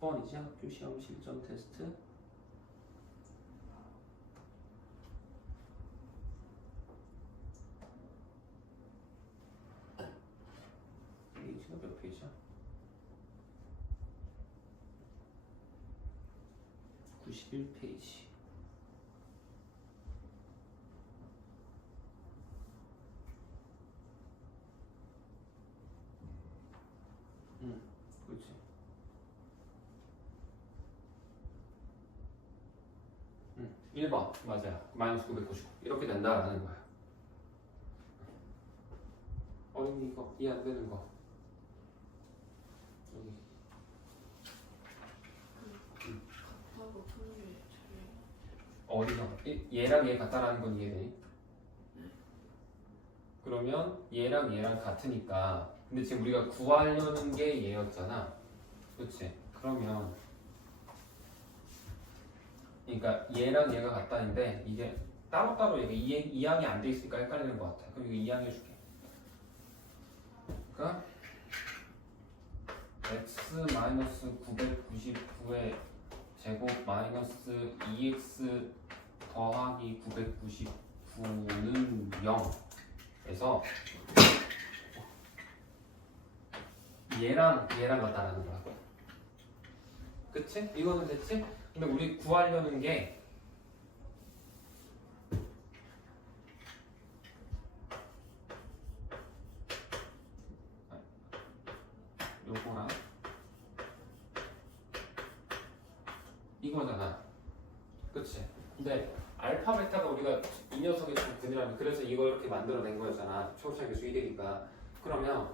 10번이지 학교 시험 실전 테스트. 페이지가 몇 페이지야? 91페이지. 그렇지. 응, 1번 맞아요. 마이너스 999 이렇게 된다라는 거야. 어린이 이거 이해 안 되는 거 여기. 하고 푸는 게 제일 어디서? 얘랑 얘 같다라는 건 이해되니? 그러면 얘랑 얘랑 같으니까, 근데 지금 우리가 구하려는 게 얘였잖아. 그치? 그러면 그러니까 얘랑 얘가 같다는데 이게 따로따로 얘가 이항이 안 돼 있으니까 헷갈리는 것 같아. 그럼 이거 이항해줄게. 그러니까 x-999의 제곱 마이너스 2x 더하기 999는 0에서 얘랑 얘랑 같다라는 거야. 그치? 이거는 됐지? 근데 우리 구하려는 게 요거랑 이거잖아. 그치? 근데 알파 베타가 우리가 이 녀석의 분이라면 그래서 이걸 이렇게 만들어낸 거였잖아. 초차계수 1이니까. 그러면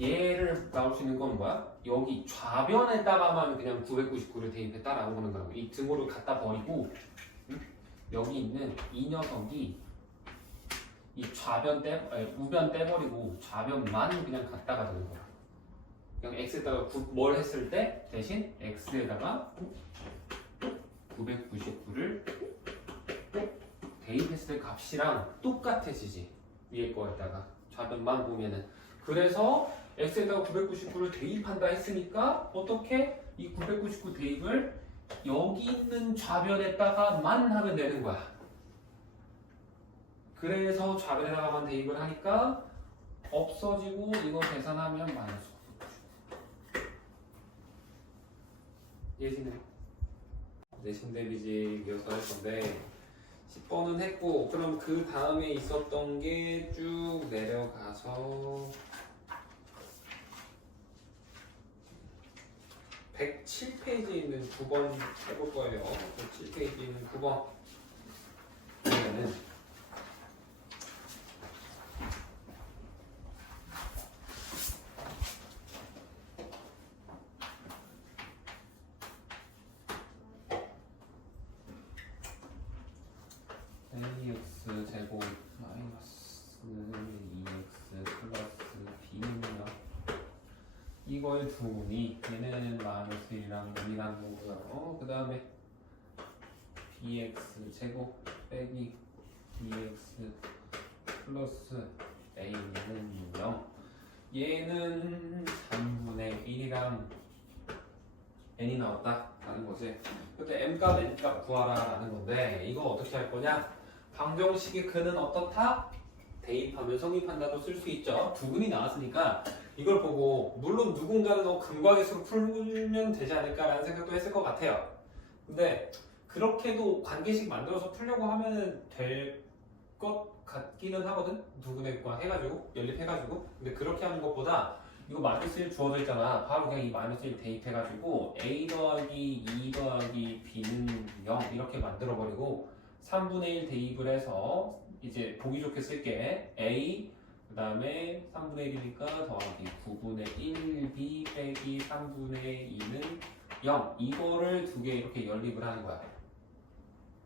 얘를 나올 수 있는 건 뭐야? 여기 좌변에다가만 그냥 999를 대입했다라고 보는 거라고. 이 등호를 갖다 버리고 여기 있는 이 녀석이 이 우변 떼버리고 좌변만 그냥 갖다가 되는 거야. 그냥 x에다가 뭘 했을 때 대신 x에다가 999를 대입했을 때 값이랑 똑같아지지. 위에 거에다가 좌변만 보면은. 그래서 x에다가 999를 대입한다 했으니까 어떻게 이 999 대입을 여기 있는 좌변에다가만 하면 되는 거야. 그래서 좌변에다가만 대입을 하니까 없어지고 이거 계산하면 마이너스 999. 예시네. 내신 대비지 이어서 할 건데 10번은 했고, 그럼 그 다음에 있었던 게 쭉 내려가서 107페이지에 있는 9번 해볼 거예요. 107페이지에 있는 9번. 그러면은 ax 제곱 마이너스 2x 플러스 b는요. 이걸 두니 얘는 마이너스 1이랑 0이라는 거고요. 그 다음에 bx 제곱 빼기 dx 플러스 a는 0. 얘는 3분의 1이랑 n이 나왔다라는 거지. 그때 m값, n값 구하라라는 건데 이거 어떻게 할 거냐? 방정식의 근은 어떻다? 대입하면 성립한다도 쓸 수 있죠. 두 근이 나왔으니까 이걸 보고 물론 누군가는 근과 계수로 풀면 되지 않을까라는 생각도 했을 것 같아요. 근데 그렇게도 관계식 만들어서 풀려고 하면 될 것 같기는 하거든. 누구네 과 해가지고 연립해가지고. 근데 그렇게 하는 것보다 이거 마이너스 1 주어져 있잖아. 바로 그냥 이 마이너스 1 대입해가지고 a 더하기 2 더하기 b는 0 이렇게 만들어버리고 3분의 1 대입을 해서 이제 보기 좋게 쓸게. a 그 다음에 3분의 1이니까 더하기 9분의 1b 빼기 3분의 2는 0 이거를 두 개 이렇게 연립을 하는 거야.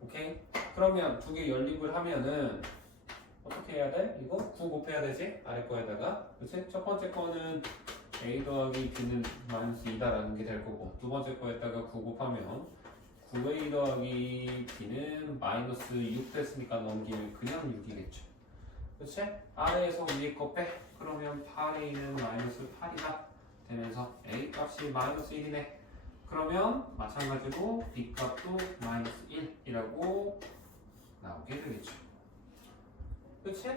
오케이? 그러면 두 개 연립을 하면은 어떻게 해야 돼? 이거 9 곱해야 되지? 아래 거에다가. 그치? 첫 번째 거는 a 더하기 b는 마이너스 2다라는 게 될 거고 두 번째 거에다가 9 곱하면 9a 더하기 b는 마이너스 6 됐으니까 넘기면 그냥 6이겠죠. 그치? 아래에서 위에 거 빼. 그러면 8a는 마이너스 8이다 되면서 a 값이 마이너스 1이네. 그러면 마찬가지로 b 값도 마이너스 1이라고 나오게 되겠죠. 그치?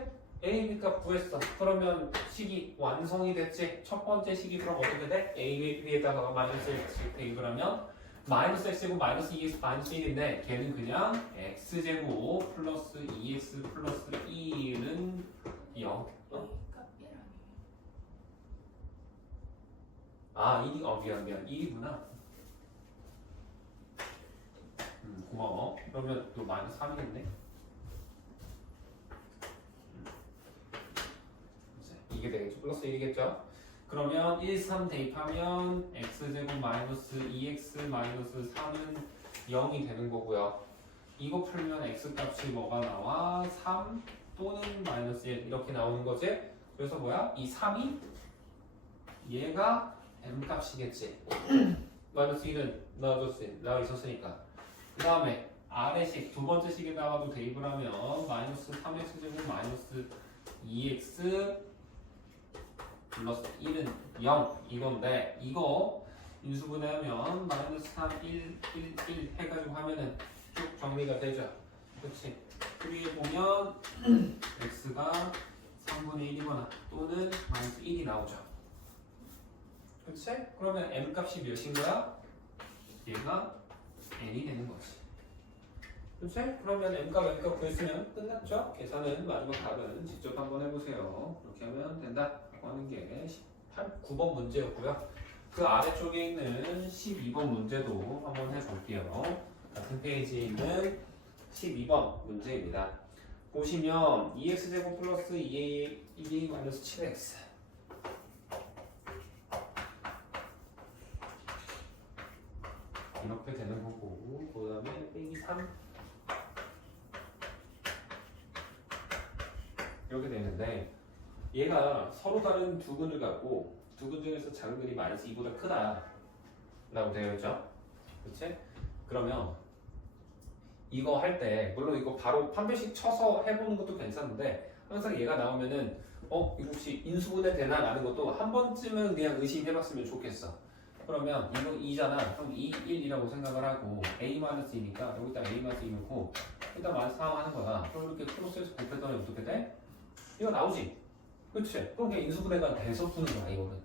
a, b 값 구했어. 그러면 식이 완성이 됐지? 첫 번째 식이 그럼 어떻게 돼? a, b에다가 마이너스 1 대입을 하면 마이너스 x제곱 마이너스 2x 마이너스 1인데 걔는 그냥 x제곱 플러스 2x 플러스 2는 0 a 값 1 아니에요? 아, 1이 미안 1이구나. 고마워. 그러면 또 마이너스 3이겠네. 이게 되겠죠. 플러스 1이겠죠. 그러면 1, 3 대입하면 x제곱 마이너스 2x 마이너스 3은 0이 되는 거고요. 이거 풀면 x값이 뭐가 나와? 3 또는 마이너스 1 이렇게 나오는 거지. 그래서 뭐야? 이 3이 얘가 m값이겠지. 마이너스 1은 나와 있었으니까. 그 다음에 아래식 두 번째 식에다가도 대입을 하면 마이너스 3x제곱 마이너스 2x 플러스 1은 0 이건데 이거 인수분해하면 마이너스 3, 1, 1, 1 해가지고 하면은 쭉 정리가 되죠. 그치? 위에 보면 x가 3분의 1이거나 또는 마이너스 1이 나오죠. 그치? 그러면 m값이 몇인 거야? 얘가 n이 되는 거지. 그치? 그러면 m값 구했으면 끝났죠? 계산은 마지막 답은 직접 한번 해보세요. 이렇게 하면 된다 하는 게 9번 문제였고요. 그 아래쪽에 있는 12번 문제도 한번 해볼게요. 같은 페이지에 있는 12번 문제입니다. 보시면 2x제곱 플러스 2a 1이 마이너스 7x 이렇게 되는 거고 그 다음에 빼기 3 이렇게 되는데 얘가 서로 다른 두 근을 갖고 두 근 중에서 작은 근이 마이너스 2보다 크다 라고 되어 있죠. 그치? 그러면 이거 할 때 물론 이거 바로 판별식 쳐서 해보는 것도 괜찮은데 항상 얘가 나오면은 이거 혹시 인수분해 되나 라는 것도 한 번쯤은 그냥 의심해봤으면 좋겠어. 그러면 이거 2잖아. 그럼 2, 1이라고 생각을 하고 a-2니까 여기다 a-2 넣고 일단 마이너스 3 하는 거야. 그럼 이렇게 크로스해서 곱했더니 어떻게 돼? 이거 나오지? 그치? 그럼 그냥 인수분해가 돼서 푸는 거야 이거는.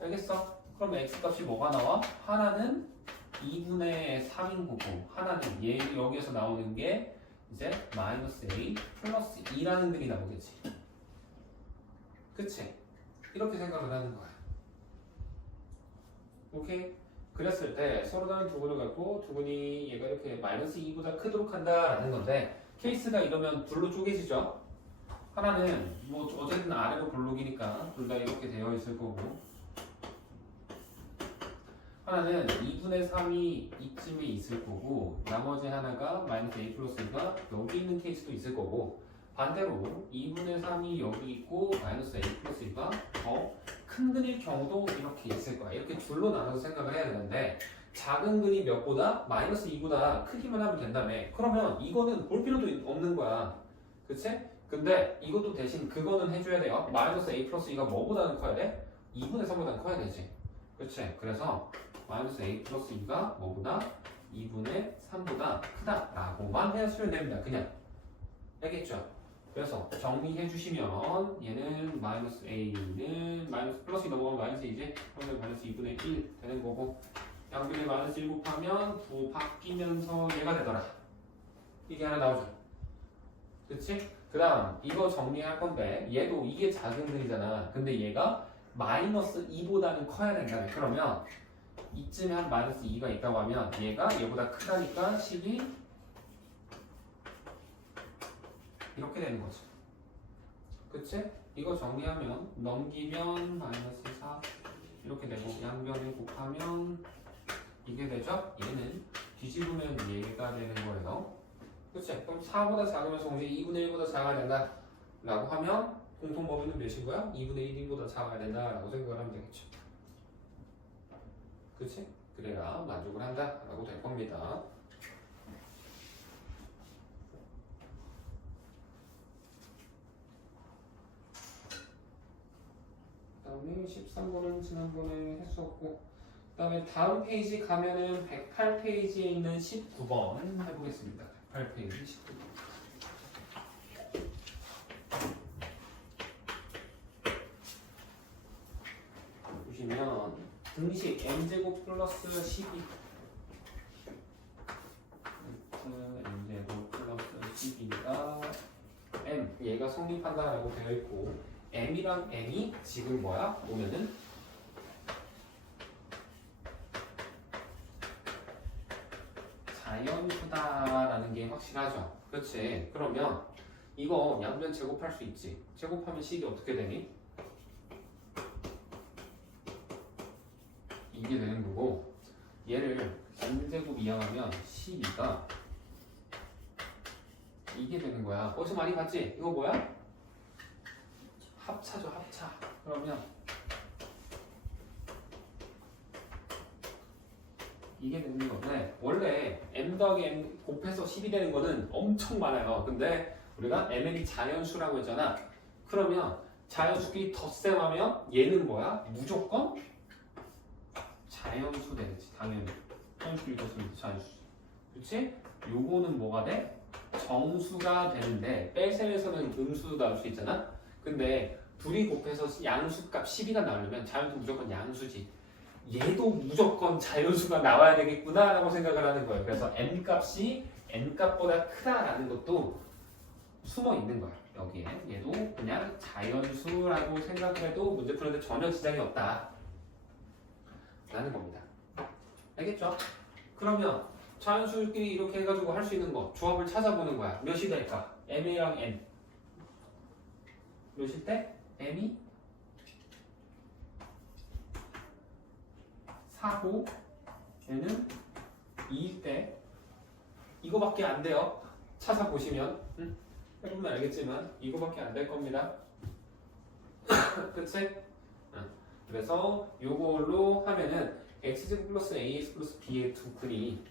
알겠어? 그럼 x값이 뭐가 나와? 하나는 2분의 3인 거고 하나는 얘 여기에서 나오는 게 이제 마이너스 a 플러스 2라는 글이 나오겠지. 그치? 이렇게 생각을 하는 거야. 오케이? 그랬을 때 서로 다른 두 근을 갖고 두 근이 얘가 이렇게 마이너스 2보다 크도록 한다라는 건데 케이스가 이러면 둘로 쪼개지죠? 하나는 뭐 어쨌든 아래로 볼록이니까 둘 다 이렇게 되어 있을 거고 하나는 2분의 3이 이쯤에 있을 거고 나머지 하나가 마이너스 a 플러스 2가 여기 있는 케이스도 있을 거고 반대로 2분의 3이 여기 있고 마이너스 a 플러스 2가 더 큰 근일 경우도 이렇게 있을 거야. 이렇게 둘로 나눠서 생각을 해야 되는데 작은 근이 몇보다 마이너스 2보다 크기만 하면 된다며. 그러면 이거는 볼 필요도 없는 거야. 그치? 근데 이것도 대신 그거는 해줘야 돼요. 마이너스 a 플러스 2가 뭐보다는 커야 돼? 2분의 3보다는 커야 되지. 그치? 그래서 마이너스 a 플러스 2가 뭐보다 2분의 3보다 크다라고만 해주시면 됩니다. 그냥 알겠죠? 그래서 정리해 주시면 얘는 마이너스 a는 마이너스 플러스 넘어가면 마이너스 2지 그러면 마이너스 2분의 1 되는 거고 양변에 마이너스 1 곱하면 9 바뀌면서 얘가 되더라. 이게 하나 나오죠. 그치? 그 다음 이거 정리할 건데 얘도 이게 작은 글이잖아. 근데 얘가 마이너스 2보다는 커야 된다며. 그러면 이쯤에 한 마이너스 2가 있다고 하면 얘가 얘보다 크다니까 12 이렇게 되는 거죠. 그치? 이거 정리하면 넘기면 마이너스 4 이렇게 되고 양변을 곱하면 이게 되죠? 얘는 뒤집으면 얘가 되는 거예요. 그치? 그럼 4보다 작으면 동시에 2분의 1보다 작아야 된다 라고 하면 공통범위는 몇인 거야? 2분의 1보다 작아야 된다 라고 생각을 하면 되겠죠. 그치? 그래야 만족을 한다 라고 될 겁니다. 그 다음에 13번은 지난번에 했었고 그 다음에 다음 페이지 가면은 108페이지에 있는 19번 해보겠습니다. 108페이지 19번 보시면 등식 m제곱 플러스 12 m제곱 플러스 12가 m 얘가 성립한다라고 되어 있고 m이랑 n이 지금 뭐야? 보면은 자연수다라는 게 확실하죠. 그렇지? 그러면 이거 양변 제곱할 수 있지. 제곱하면 식이 어떻게 되니? 이게 되는 거고 얘를 n제곱 이항하면 12가 이게 되는 거야. 어디서 많이 봤지? 이거 뭐야? 합차죠, 합차. 그러면 이게 되는 건데 원래 m 더하기 m 곱해서 10이 되는 거는 엄청 많아요. 근데 우리가 mn이 자연수라고 했잖아. 그러면 자연수끼리 덧셈하면 얘는 뭐야? 무조건 자연수 되겠지. 당연히 자연수끼리 덧셈이 자연수. 그렇지? 요거는 뭐가 돼? 정수가 되는데 뺄셈에서는 음수도 나올 수 있잖아. 근데 둘이 곱해서 양수값 12가 나오려면 자연수 무조건 양수지. 얘도 무조건 자연수가 나와야 되겠구나 라고 생각을 하는 거예요. 그래서 m값이 n값보다 크다라는 것도 숨어 있는 거야. 여기에 얘도 그냥 자연수라고 생각을 해도 문제 푸는데 전혀 지장이 없다 라는 겁니다. 알겠죠? 그러면 자연수끼리 이렇게 해가지고 할 수 있는 거 조합을 찾아보는 거야. 몇이 될까? m이랑 n 몇일 때? m이 4고 n은 2일 때 이거밖에 안 돼요. 찾아보시면 해보면 알겠지만 이거밖에 안 될 겁니다. 그치? 그래서 요걸로 하면은 x제곱 플러스 ax 플러스 b의 두 근이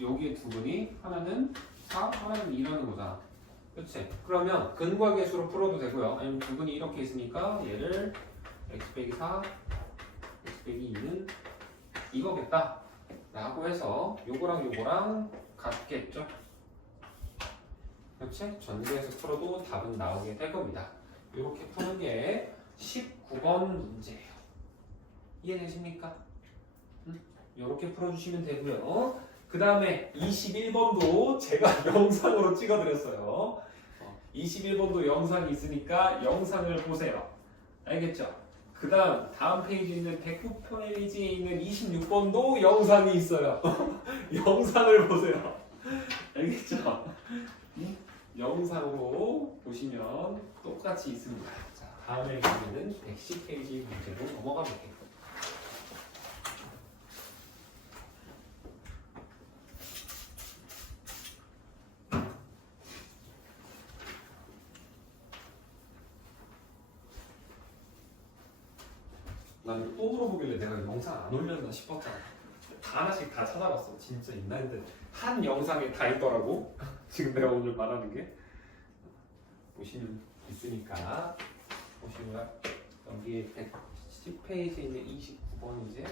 여기에 두 근이 하나는 4, 하나는 2라는 거잖아. 그치? 그러면 근과 계수로 풀어도 되고요. 아니면 두 근이 이렇게 있으니까 얘를 x 빼기 4, x 빼기 2는 이거겠다 라고 해서 요거랑 요거랑 같겠죠? 그렇지? 전개해서 풀어도 답은 나오게 될 겁니다. 이렇게 푸는 게 19번 문제예요. 이해되십니까? 이렇게 풀어주시면 되고요. 그 다음에 21번도 제가 영상으로 찍어드렸어요. 21번도 영상이 있으니까 영상을 보세요. 알겠죠? 그 다음 페이지에 있는 109페이지에 있는 26번도 영상이 있어요. 영상을 보세요. 알겠죠? 영상으로 보시면 똑같이 있습니다. 자, 다음에 보면은 110페이지 문제로 넘어가 볼게요. 난 이거 또 물어보길래 내가 영상 안 올렸나 싶었잖아. 다 하나씩 다 찾아봤어. 진짜 있나 했는데 한 영상에 다 있더라고. 지금 내가 오늘 말하는 게 보시면 있으니까 보시면 여기에 110페이지에 있는 29번이지.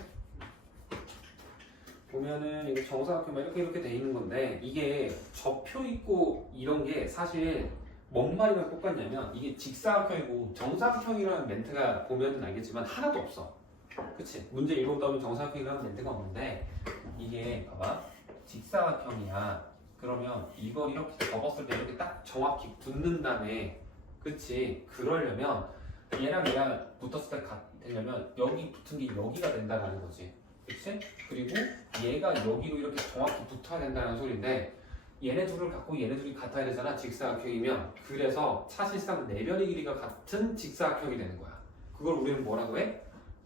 보면은 이거 정사각형만 이렇게 돼 있는 건데 이게 접표 있고 이런 게 사실 뭔 말이랑 똑같냐면 이게 직사각형이고 정사각형이라는 멘트가 보면은 알겠지만 하나도 없어. 그치? 문제 읽어보다 보면 정사각형이라는 멘트가 없는데 이게 봐봐 직사각형이야. 그러면 이걸 이렇게 접었을 때 이렇게 딱 정확히 붙는 다음에 그치? 그러려면 얘랑 얘랑 붙었을 때 되려면 여기 붙은 게 여기가 된다는 거지. 그치? 그리고 얘가 여기로 이렇게 정확히 붙어야 된다는 소리인데 얘네 둘을 갖고 얘네 둘이 같아야 되잖아 직사각형이면. 그래서 사실상 내변의 길이가 같은 직사각형이 되는 거야. 그걸 우리는 뭐라고 해?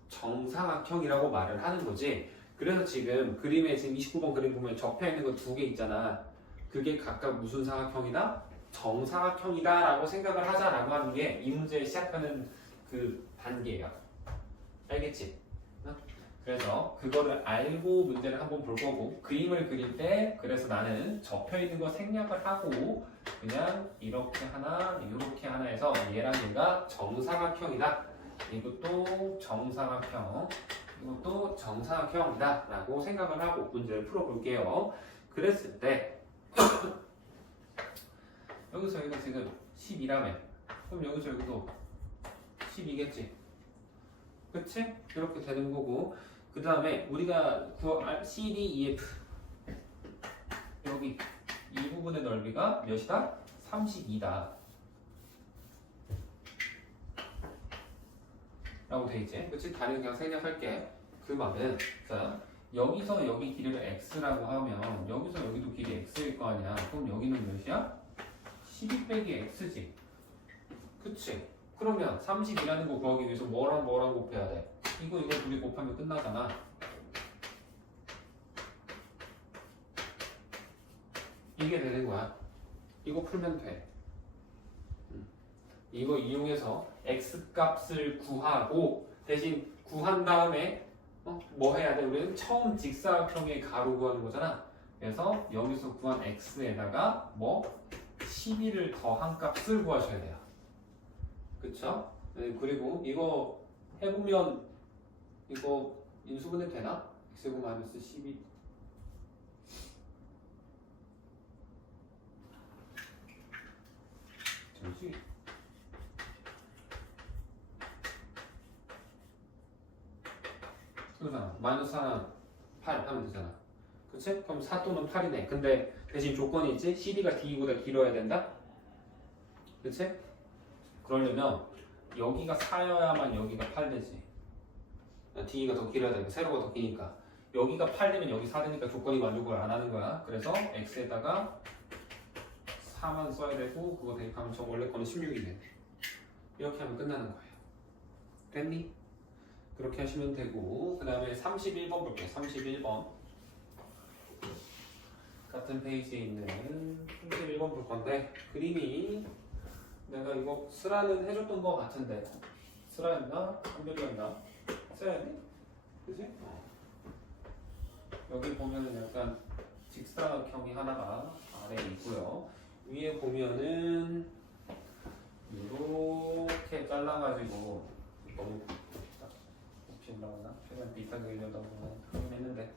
정사각형이라고 말을 하는 거지. 그래서 지금 그림에 지금 29번 그림 보면 접혀 있는 거 두 개 있잖아. 그게 각각 무슨 사각형이다? 정사각형이다 라고 생각을 하자라고 하는 게 이 문제를 시작하는 그 단계야. 알겠지? 그래서 그거를 알고 문제를 한번 볼 거고 그림을 그릴 때 그래서 나는 접혀 있는 거 생략을 하고 그냥 이렇게 하나 이렇게 하나 해서 얘랑 얘가 정사각형이다. 이것도 정사각형 이것도 정사각형이다 라고 생각을 하고 문제를 풀어볼게요. 그랬을 때 여기서 여기가 지금 12라며 그럼 여기서 여기도 12겠지. 그치? 이렇게 되는 거고 그 다음에 우리가 CD, EF 여기 이 부분의 넓이가 몇이다? 32다 라고 돼 있지. 그치? 단위 그냥 생략할게. 그 말은 자 여기서 여기 길이를 x라고 하면 여기서 여기도 길이 x일 거 아니야. 그럼 여기는 몇이야? 12 빼기 x지. 그치? 그러면 32라는 거 구하기 위해서 뭐랑 곱해야 돼? 이거 둘이 곱하면 끝나잖아. 이게 되는 거야. 이거 풀면 돼. 이거 이용해서 x 값을 구하고 대신 구한 다음에 뭐 해야 돼? 우리는 처음 직사각형의 가로 구하는 거잖아. 그래서 여기서 구한 x에다가 뭐 12를 더한 값을 구하셔야 돼요. 그쵸? 네, 그리고 이거 해보면 이거 인수분해 되나? x제곱 마이너스 12 잠시 그러잖아. 마이너스 4는 8 하면 되잖아. 그치? 그럼 4 또는 8이네. 근데 대신 조건이 있지? CD가 D보다 길어야 된다? 그치? 그러려면 여기가 4여야만 여기가 8 되지. D가 더 길어야 되니까 세로가 더 기니까 여기가 8 되면 여기 4 되니까 조건이 만족을 안 하는 거야. 그래서 X에다가 4만 써야 되고 그거 대입하면 저 원래 거는 16이네. 이렇게 하면 끝나는 거예요. 됐니? 그렇게 하시면 되고 그 다음에 31번 볼게요. 31번 같은 페이지에 있는 31번 볼 건데 그림이 내가 이거 쓰라는 해줬던 거 같은데 쓰라였나? 한별이었나? 써야 돼? 그치? 여기 보면은 약간 직사각형이 하나가 아래에 있고요. 위에 보면은 이렇게 잘라가지고 너무 혹시 올라가나? 최대한 비슷하게 그리려고 하긴 했는데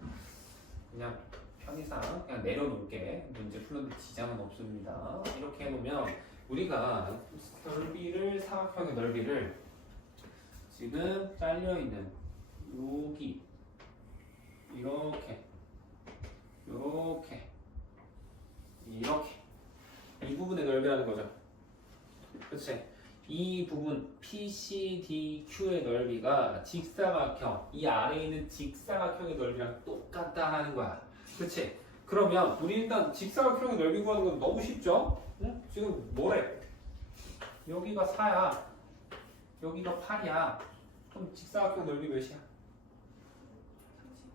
그냥 편의상 그냥 내려놓을게. 문제 풀는데 지장은 없습니다. 이렇게 해놓으면 우리가 넓이를 사각형의 넓이를 지금 잘려있는 여기 이렇게 이 부분의 넓이라는 거죠. 그치? 이 부분 PCDQ의 넓이가 직사각형 이 아래에 있는 직사각형의 넓이랑 똑같다는 거야. 그치? 그러면 우리 일단 직사각형의 넓이 구하는 건 너무 쉽죠? 응? 지금 뭐래? 여기가 4야 여기가 8이야 그럼 직사각형 넓이 몇이야?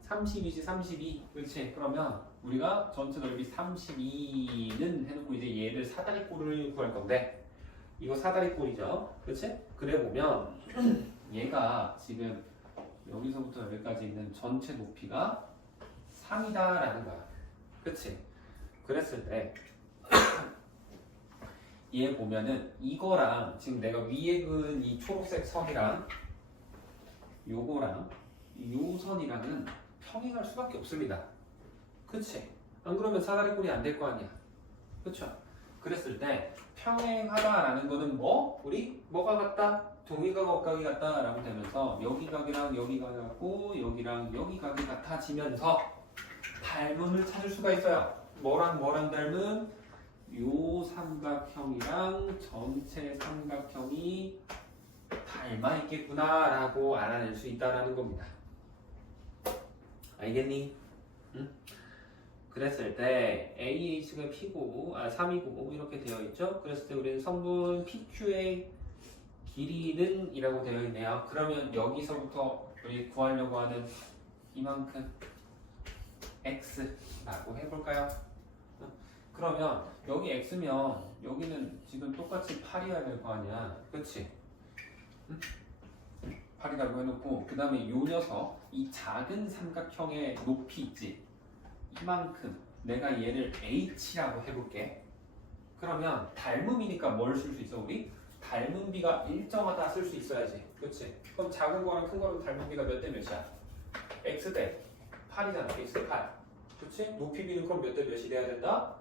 30이지 32 그렇지? 그러면 우리가 전체 넓이 32는 해놓고 이제 얘를 사다리꼴을 구할 건데 이거 사다리꼴이죠 그렇지? 그래 보면 얘가 지금 여기서부터 여기까지 있는 전체 높이가 3이다 라는 거야 그치? 그랬을 때 얘 보면은 이거랑 지금 내가 위에 그은 이 초록색 선이랑 요거랑 요 선이랑은 평행할 수밖에 없습니다. 그치? 안 그러면 사다리꼴이 안 될 거 아니야. 그쵸? 그랬을 때 평행하다라는 거는 뭐? 우리 뭐가 같다? 동의각 억각이 같다 라고 되면서 여기 각이랑 여기 각이 같고 여기랑 여기 각이 같아지면서 닮음을 찾을 수가 있어요. 뭐랑 뭐랑 닮은? 요 삼각형이랑 전체 삼각형이 닮아 있겠구나 라고 알아낼 수 있다라는 겁니다. 알겠니? 응? 그랬을 때 AH가 P고 3이고 이렇게 되어 있죠. 그랬을 때 우리는 성분 PQ의 길이는 이라고 되어 있네요. 그러면 여기서부터 우리 구하려고 하는 이만큼 X라고 해볼까요? 그러면 여기 X면 여기는 지금 똑같이 8이어야 될 거 아니야. 그치? 8이라고 해놓고 그 다음에 요 녀석 이 작은 삼각형의 높이 있지? 이만큼 내가 얘를 H라고 해볼게. 그러면 닮음이니까 뭘 쓸 수 있어 우리? 닮음비가 일정하다 쓸 수 있어야지. 그치? 그럼 작은 거랑 큰 거랑 닮음비가 몇 대 몇이야? X 대 8이잖아. X 대 8. 그치? 높이비는 그럼 몇 대 몇이 돼야 된다?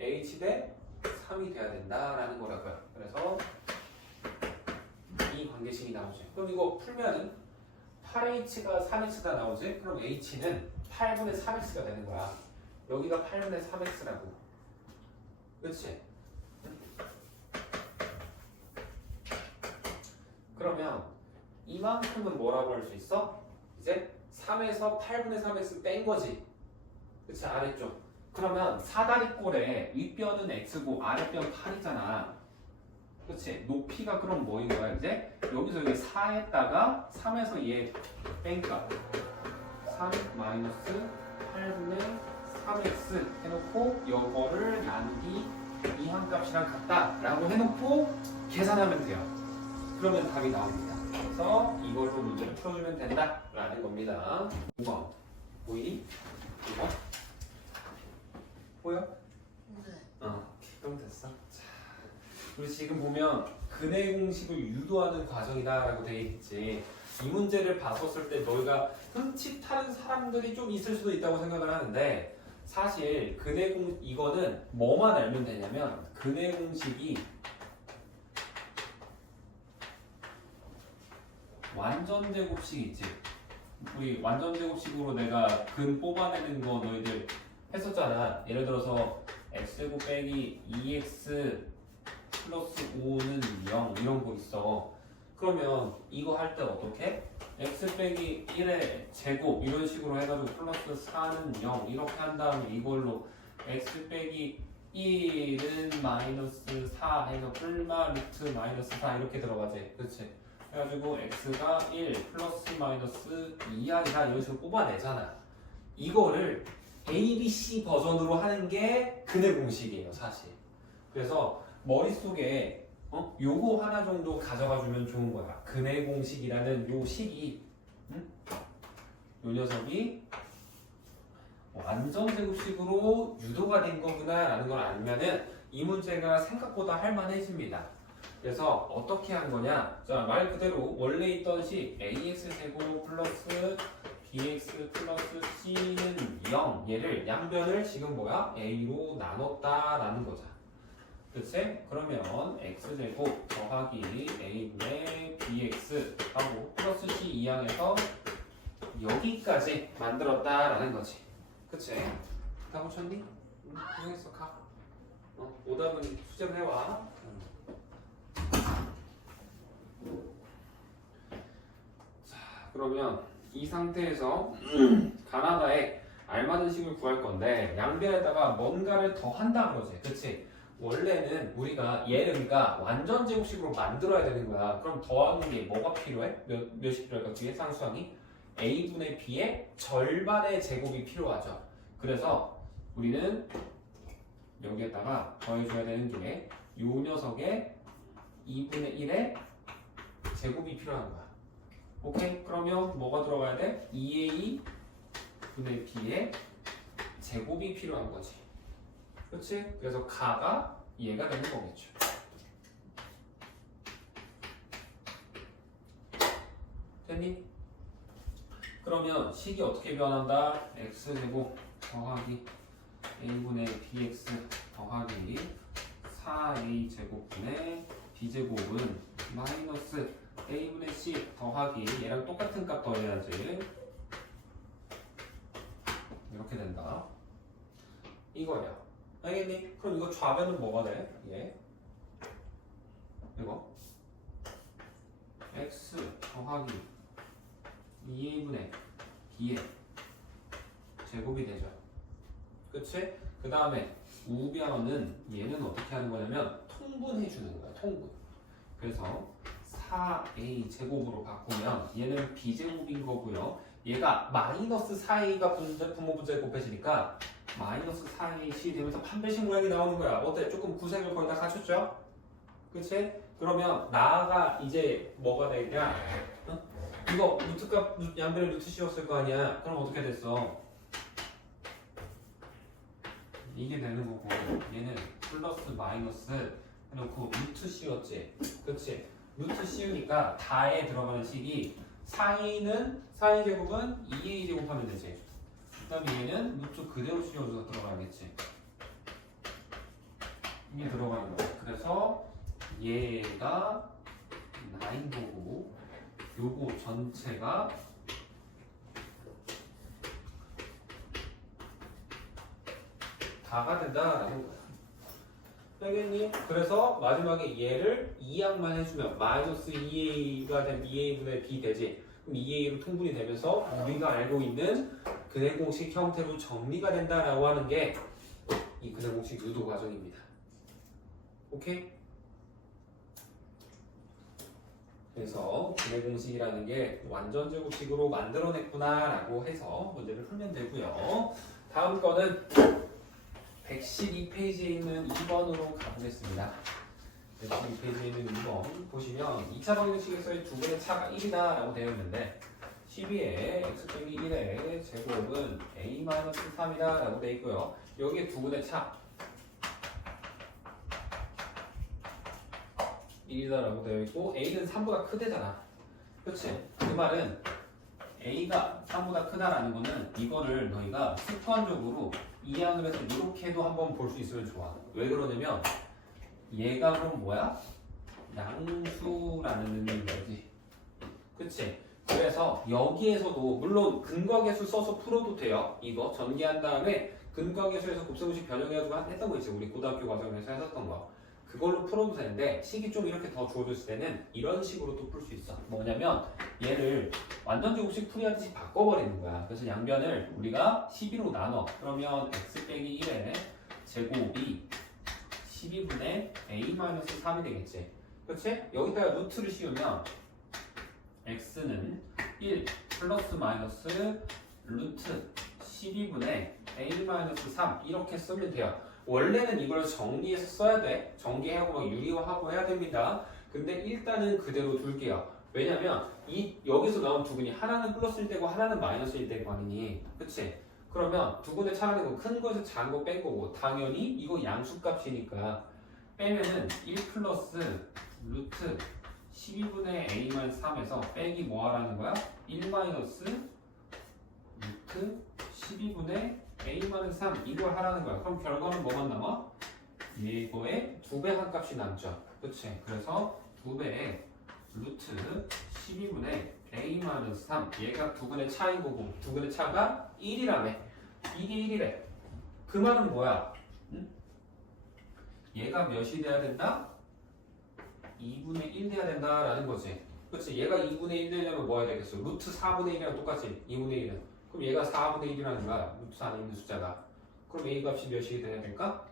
H 대 3이 돼야 된다라는 거라고요. 그래서 이 관계식이 나오지. 그럼 이거 풀면은 8H가 3X가 나오지? 그럼 H는 8분의 3X가 되는 거야. 여기가 8분의 3X라고. 그치? 그러면 이만큼은 뭐라고 할 수 있어? 이제 3에서 8분의 3X 뺀 거지. 그치? 아래쪽. 그러면 사다리꼴에 윗변은 X고 아랫변 8이잖아. 그치? 높이가 그럼 뭐인 거야 이제? 여기서 여기 4에다가 3에서 얘 뺀가 3 마이너스 8분의 3x 해놓고 요거를 나누기 이항값이랑 같다 라고 해놓고 계산하면 돼요. 그러면 답이 나옵니다. 그래서 이걸로 문제를 풀어주면 된다 라는 겁니다. 5번 보이니? 5번? 보여? 네. 그럼 됐어. 자, 우리 지금 보면 근해 공식을 유도하는 과정이다라고 되어 있지. 이 문제를 봤었을 때 너희가 흠칫하는 사람들이 좀 있을 수도 있다고 생각을 하는데 사실 근해 공 이거는 뭐만 알면 되냐면 근해 공식이 완전 제곱식 있지. 우리 완전 제곱식으로 내가 근 뽑아내는 거 너희들 했었잖아. 예를 들어서 x제곱 빼기 2x 플러스 5는 0 이런 거 있어. 그러면 이거 할 때 어떻게? x 빼기 1의 제곱 이런 식으로 해가지고 플러스 4는 0 이렇게 한 다음에 이걸로 x 빼기 1은 마이너스 4 해서 뿔마 루트 마이너스 4 이렇게 들어가지. 그치? 그래가지고 x가 1 플러스 마이너스 2하이다 이런 식으로 뽑아내잖아. 이거를 A, B, C 버전으로 하는 게 근해 공식이에요 사실. 그래서 머릿속에 요거 하나 정도 가져가 주면 좋은 거야. 근해 공식이라는 요 식이 요 녀석이 완전 제곱식으로 유도가 된 거구나 라는 걸 알면은 이 문제가 생각보다 할만해집니다. 그래서 어떻게 한 거냐? 자, 말 그대로 원래 있던 식 ax 제곱 플러스 bx 플러스 c는 0 얘를 양변을 지금 뭐야? a로 나눴다라는 거죠. 그치? 그러면 x제곱 더하기 a분의 bx 하고 플러스 c 이항에서 여기까지 만들었다라는 거지. 그치? 다 붙였니? 응, 고생했어. 가. 오답은 수정을 해와. 자, 그러면 이 상태에서 가나다의 알맞은 식을 구할 건데 양변에다가 뭔가를 더 한다 그러지. 그치? 원래는 우리가 얘를 그러니까 완전 제곱식으로 만들어야 되는 거야. 그럼 더하는 게 뭐가 필요해? 몇이 필요할까? 뒤에 상수항이 a분의 b의 절반의 제곱이 필요하죠. 그래서 우리는 여기에다가 더해줘야 되는 게 요 녀석의 2분의 1의 제곱이 필요한 거야. 오케이? 그러면 뭐가 들어가야 돼? 2a 분의 b의 제곱이 필요한 거지. 그렇지? 그래서 가가 얘가 되는 거겠죠. 됐니? 그러면 식이 어떻게 변한다? x제곱 더하기 a분의 bx 더하기 4a제곱분의 b제곱은 마이너스 a분의 c 더하기 얘랑 똑같은 값 더해야지 이렇게 된다 이거야 알겠니? 그럼 이거 좌변은 뭐가 돼? 얘 이거 x 더하기 2a분의 b의 제곱이 되죠 그치? 그 다음에 우변은 얘는 어떻게 하는 거냐면 통분해 주는 거야 통분 그래서 4a 제곱으로 바꾸면 얘는 b제곱인 거고요 얘가 마이너스 4a가 분모분자에 곱해지니까 마이너스 4ac 되면서 판별식 모양이 나오는 거야 어때? 조금 구색을 거의 다 갖췄죠? 그치? 그러면 나아가 이제 뭐가 되냐 어? 이거 루트값 양변에 루트 씌웠을 거 아니야 그럼 어떻게 됐어? 이게 되는 거고 얘는 플러스 마이너스 해놓고 루트 씌웠지 그치? 루트 씌우니까 다에 들어가는 식이 4a 제곱은 2a 제곱하면 되지 그 다음에 얘는 루트 그대로 씌워줘서 들어가겠지 이게 들어가는 거야 그래서 얘가 9보고 요거 전체가 다가 된다라는 거야 알겠니? 그래서 마지막에 얘를 2항만 해주면 마이너스 2a가 된 2a분의 b 되지 그럼 2a로 통분이 되면서 우리가 알고 있는 근해공식 형태로 정리가 된다라고 하는 게 이 근해공식 유도 과정입니다 오케이? 그래서 근해공식이라는 게 완전 제곱식으로 만들어냈구나 라고 해서 문제를 풀면 되고요 다음 거는 112페이지에 있는 2번으로 가보겠습니다 112페이지에 있는 2번 보시면 2차 방정식에서의 두 분의 차가 1이다 라고 되어 있는데 12의 x 빼기 1의 제곱은 a-3이다 라고 되어 있고요 여기에 두 분의 차 1이다 라고 되어 있고 a는 3보다 크대잖아 그치? 그 말은 a가 3보다 크다라는 거는 이거를 너희가 습관적으로 이해를 해서 이렇게도 한번 볼 수 있으면 좋아 왜 그러냐면 얘가 그럼 뭐야? 양수라는 의미인 거지 그치? 그래서 여기에서도 물론 근과계수 써서 풀어도 돼요 이거 전개한 다음에 근과계수에서 곱셈공식 변형해가지고 했던 거 있지 우리 고등학교 과정에서 했었던 거 그걸로 풀어도 되는데 식이 좀 이렇게 더 주어졌을 때는 이런 식으로 또 풀 수 있어 뭐냐면 얘를 완전 제곱식 풀이하듯이 바꿔버리는 거야 그래서 양변을 우리가 12로 나눠 그러면 x 빼기 1의 제곱이 12분의 a-3이 되겠지 그치? 여기다가 루트를 씌우면 x는 1 플러스 마이너스 루트 12분의 a-3 이렇게 쓰면 돼요 원래는 이걸 정리해서 써야 돼 전개하고 막 유리화하고 해야 됩니다 근데 일단은 그대로 둘게요 왜냐면 여기서 나온 두 분이 하나는 플러스일 때고 하나는 마이너스일 때고 아니니 그치? 그러면 두 분의 차라는 건 큰 거에서 작은 거 뺀 거고 당연히 이거 양수값이니까 빼면은 1 플러스 루트 12분의 a-3에서 빼기 뭐 하라는 거야? 1 마이너스 루트 12분의 a-3 이걸 하라는 거야 그럼 결과는 뭐만 남아? 이거의 2배 한 값이 남죠 그치? 그래서 2배의 루트 12분의 a-3 얘가 2분의 차인 거고 2분의 차가 1이라며 이게 1이래 그 말은 뭐야? 응? 얘가 몇이 돼야 된다? 2분의 1 돼야 된다라는 거지 그치? 얘가 2분의 1 되려면 뭐 해야 되겠어? 루트 4분의 1이랑 똑같지 2분의 1은 그럼 얘가 4분의 1이라는 거야 루트 안에 있는 숫자가 그럼 a 값이 몇이 돼야 될까?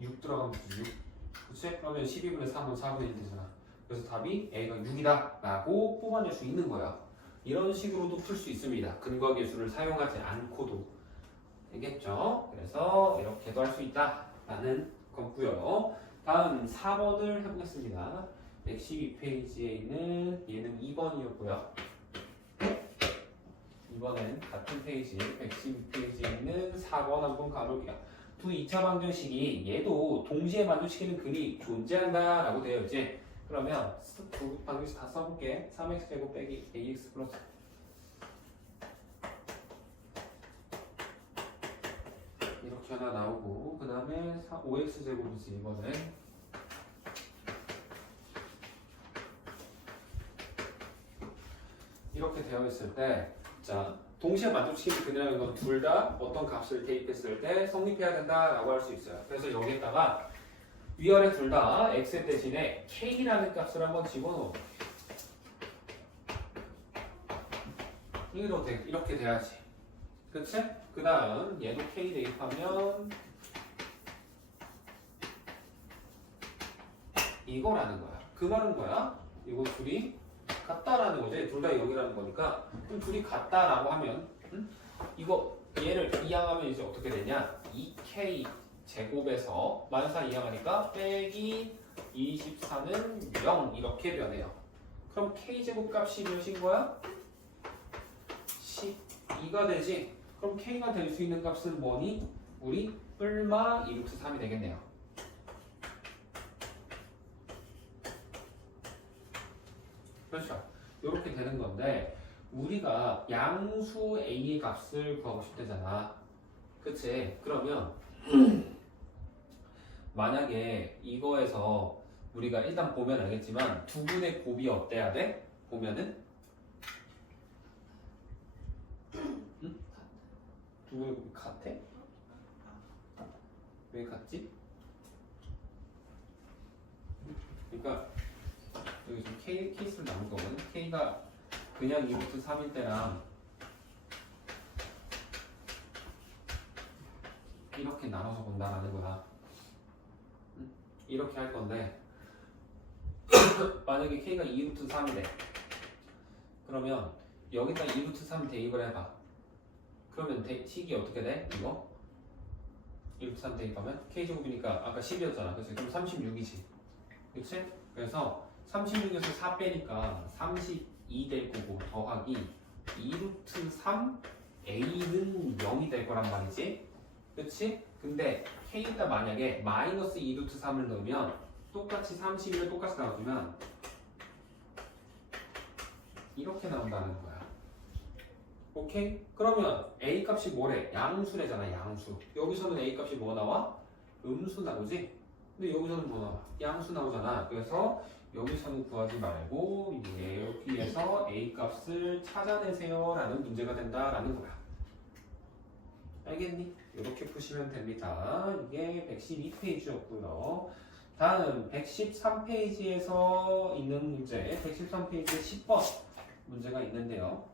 6 들어가면 6 그치? 그러면 12분의 3은 4분의 1 되잖아 그래서 답이 a가 6이다 라고 뽑아낼 수 있는 거야 이런 식으로도 풀 수 있습니다 근과계수를 사용하지 않고도 되겠죠? 그래서 이렇게도 할 수 있다 라는 거고요 다음 4번을 해보겠습니다 112페이지에 있는 얘는 2번이었고요 이번엔 같은 페이지 112페이지에 있는 4번 한번 가볼게요 두 2차 방정식이 얘도 동시에 만족시키는 근이 존재한다 라고 되어 있지 그러면 두 방정식 다 써볼게 3x제곱 빼기 ax 플러스 이렇게 하나 나오고 그 다음에 5x 제곱이지 이번에. 이렇게 되어 있을 때, 자 동시에 만족시키면 그냥 이건 둘 다 어떤 값을 대입했을 때 성립해야 된다라고 할 수 있어요. 그래서 여기에다가 위아래 둘 다 x 대신에 k라는 값을 한번 집어넣어. 이렇게 돼야지. 그치? 그 다음 얘도 k 대입하면 이거라는 거야. 그 말은 뭐야? 이거 둘이 같다라는 거지. 둘 다 여기라는 거니까. 그럼 둘이 같다라고 하면 이거 얘를 이항하면 이제 어떻게 되냐? 2k 제곱에서 만사 이항하니까 빼기 24는 0 이렇게 변해요. 그럼 k 제곱 값이 몇인 거야? 12가 되지. 그럼 k가 될 수 있는 값은 뭐니? 우리 뿔마 2루트 3이 되겠네요. 그렇죠. 이렇게 되는 건데 우리가 양수 a의 값을 구하고 싶대잖아. 그치? 그러면 만약에 이거에서 우리가 일단 보면 알겠지만 두 분의 곱이 어때야 돼? 보면은 두 분의 곱이 같아? 왜 같지? 그러니까 여기 좀 케이스를 나온 거거든. k가 그냥 2루트 3일 때랑 이렇게 나눠서 본다라는 거야. 이렇게 할 건데 만약에 k가 2루트 3이래. 그러면 여기다 2루트 3 대입을 해봐. 그러면 식이 어떻게 돼? 이거 2루트 3 대입하면 k제곱이니까 아까 10이었잖아. 그치? 그럼 36이지. 그치? 그래서 36에서 4 빼니까 32 될 거고 더하기 2루트 3 a는 0이 될 거란 말이지. 그치? 근데 k에다 만약에 마이너스 2루트 3을 넣으면 똑같이 31을 똑같이 나눠주면 이렇게 나온다는 거야. 오케이? 그러면 a 값이 뭐래? 양수래잖아. 양수. 여기서는 a 값이 뭐 나와? 음수 나오지? 근데 여기서는 뭐 나와? 양수 나오잖아. 그래서 여기서는 구하지 말고 여기에서 a 값을 찾아내세요 라는 문제가 된다라는 거야. 알겠니? 이렇게 푸시면 됩니다. 이게 112페이지였고요. 다음 113페이지에서 있는 문제, 113페이지에 10번 문제가 있는데요.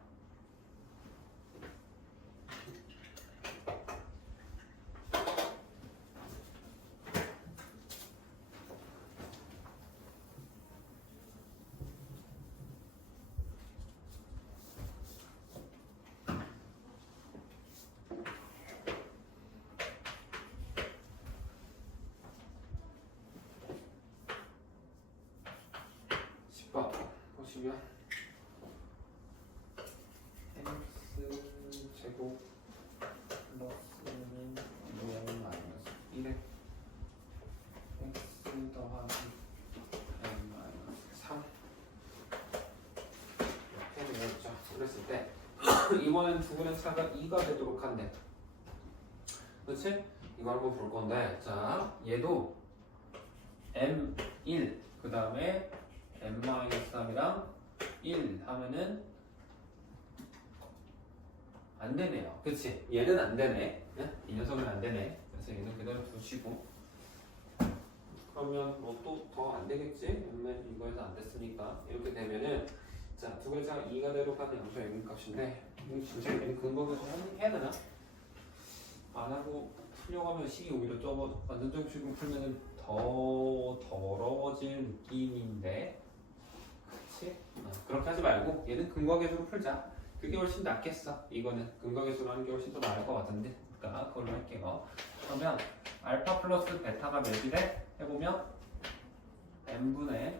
보시면 x 제곱 플러스는 2n 마이너스 1에 x 더하기 n 마이너스 3 이렇게 되었죠. 그랬을 때 이번엔 두 분의 차가 2가 되도록 한대. 그렇지? 이거 한번 볼 건데, 자 얘도 m1 그 다음에 n-3이랑 1 하면은 안 되네요. 그치? 얘는 안 되네. 네? 이 녀석은 안 되네. 그래서 얘는 그대로 두시고. 그러면 뭐 또 더 안 되겠지? n 이거에서 안 됐으니까. 이렇게 되면은 자, 두 글자가 2가 되도록 하는 양수 n 값인데 이거 진짜 n 근거에서 해야 되나? 안 하고 풀려가면 식이 오히려 좁아. 완전 정식으로 풀면은 더 더러워질 느낌인데. 그치? 그렇게 하지 말고 얘는 근거 계수로 풀자. 그게 훨씬 낫겠어. 이거는 근거 계수로 하는 게 훨씬 더 나을 것 같은데. 그러니까 그걸로 할게요. 그러면 알파 플러스 베타가 몇이 돼? 해보면 n분의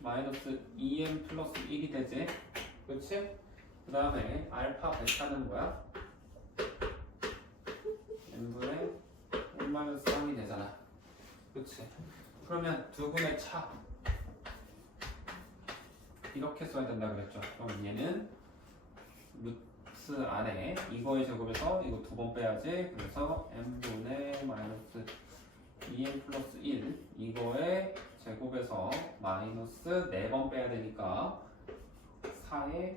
마이너스 2n 플러스 1이 되지. 그치? 그 다음에 알파 베타는 뭐야? n분의 1 마이너스 3이 되잖아. 그치? 그러면 두 분의 차 이렇게 써야 된다 그랬죠. 그럼 얘는 루트 플러스 안에 이거의 제곱에서 이거 두 번 빼야지. 그래서 n분의 마이너스 2n 플러스 1 이거의 제곱에서 마이너스 4번 빼야 되니까 4의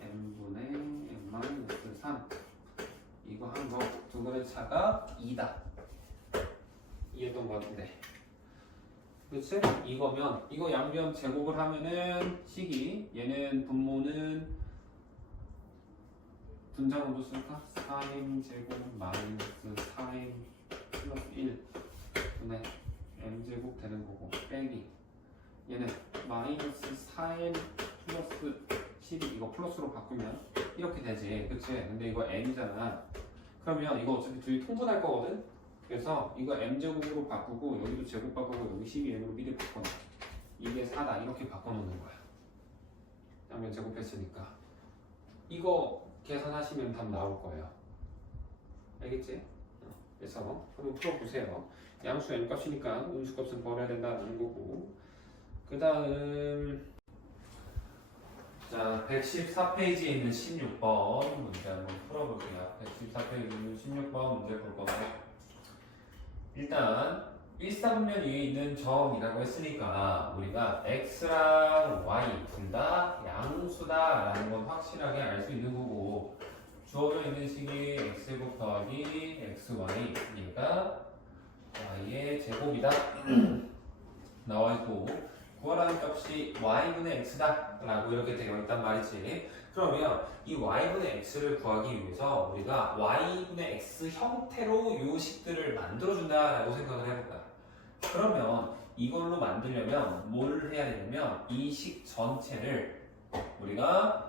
n분의 n 마이너스 3 이거 한 거 두 그릇 차가 2다. 이해했던 것 같은데. 그치? 이거면 이거 양변 제곱을 하면은 식이 얘는 분모는 분자문도 쓸까? 4m 제곱 마이너스 4m 플러스 1 분의 m제곱 되는 거고 빼기 얘는 마이너스 4m 플러스 12 이거 플러스로 바꾸면 이렇게 되지 그치? 근데 이거 m이잖아. 그러면 이거 어차피 둘이 통분할 거거든? 그래서 이거 m제곱으로 바꾸고 여기도 제곱 바꾸고 여기 12m으로 미리 바꿔놔. 이게 4다 이렇게 바꿔놓는 거야. 양변 제곱했으니까 이거 계산하시면 답 나올 거예요. 알겠지? 그래서 한번 풀어보세요. 양수 m값이니까 음수값은 버려야 된다는 거고 그 다음 자 114페이지에 있는 16번 문제 한번 풀어볼게요. 114페이지에 있는 16번 문제 볼 건데 일단 일사분면 위에 있는 점이라고 했으니까 우리가 x랑 y 둘 다 양수다라는 건 확실하게 알 수 있는 거고 주어져 있는 식이 x제곱 더하기 xy 얘가 y의 제곱이다 나와 있고 구하라는 값이 y분의 x다 라고 이렇게 되어 있단 말이지. 그러면 이 y분의 x를 구하기 위해서 우리가 y분의 x 형태로 요 식들을 만들어준다라고 생각을 해볼까. 그러면 이걸로 만들려면 뭘 해야 되냐면 이 식 전체를 우리가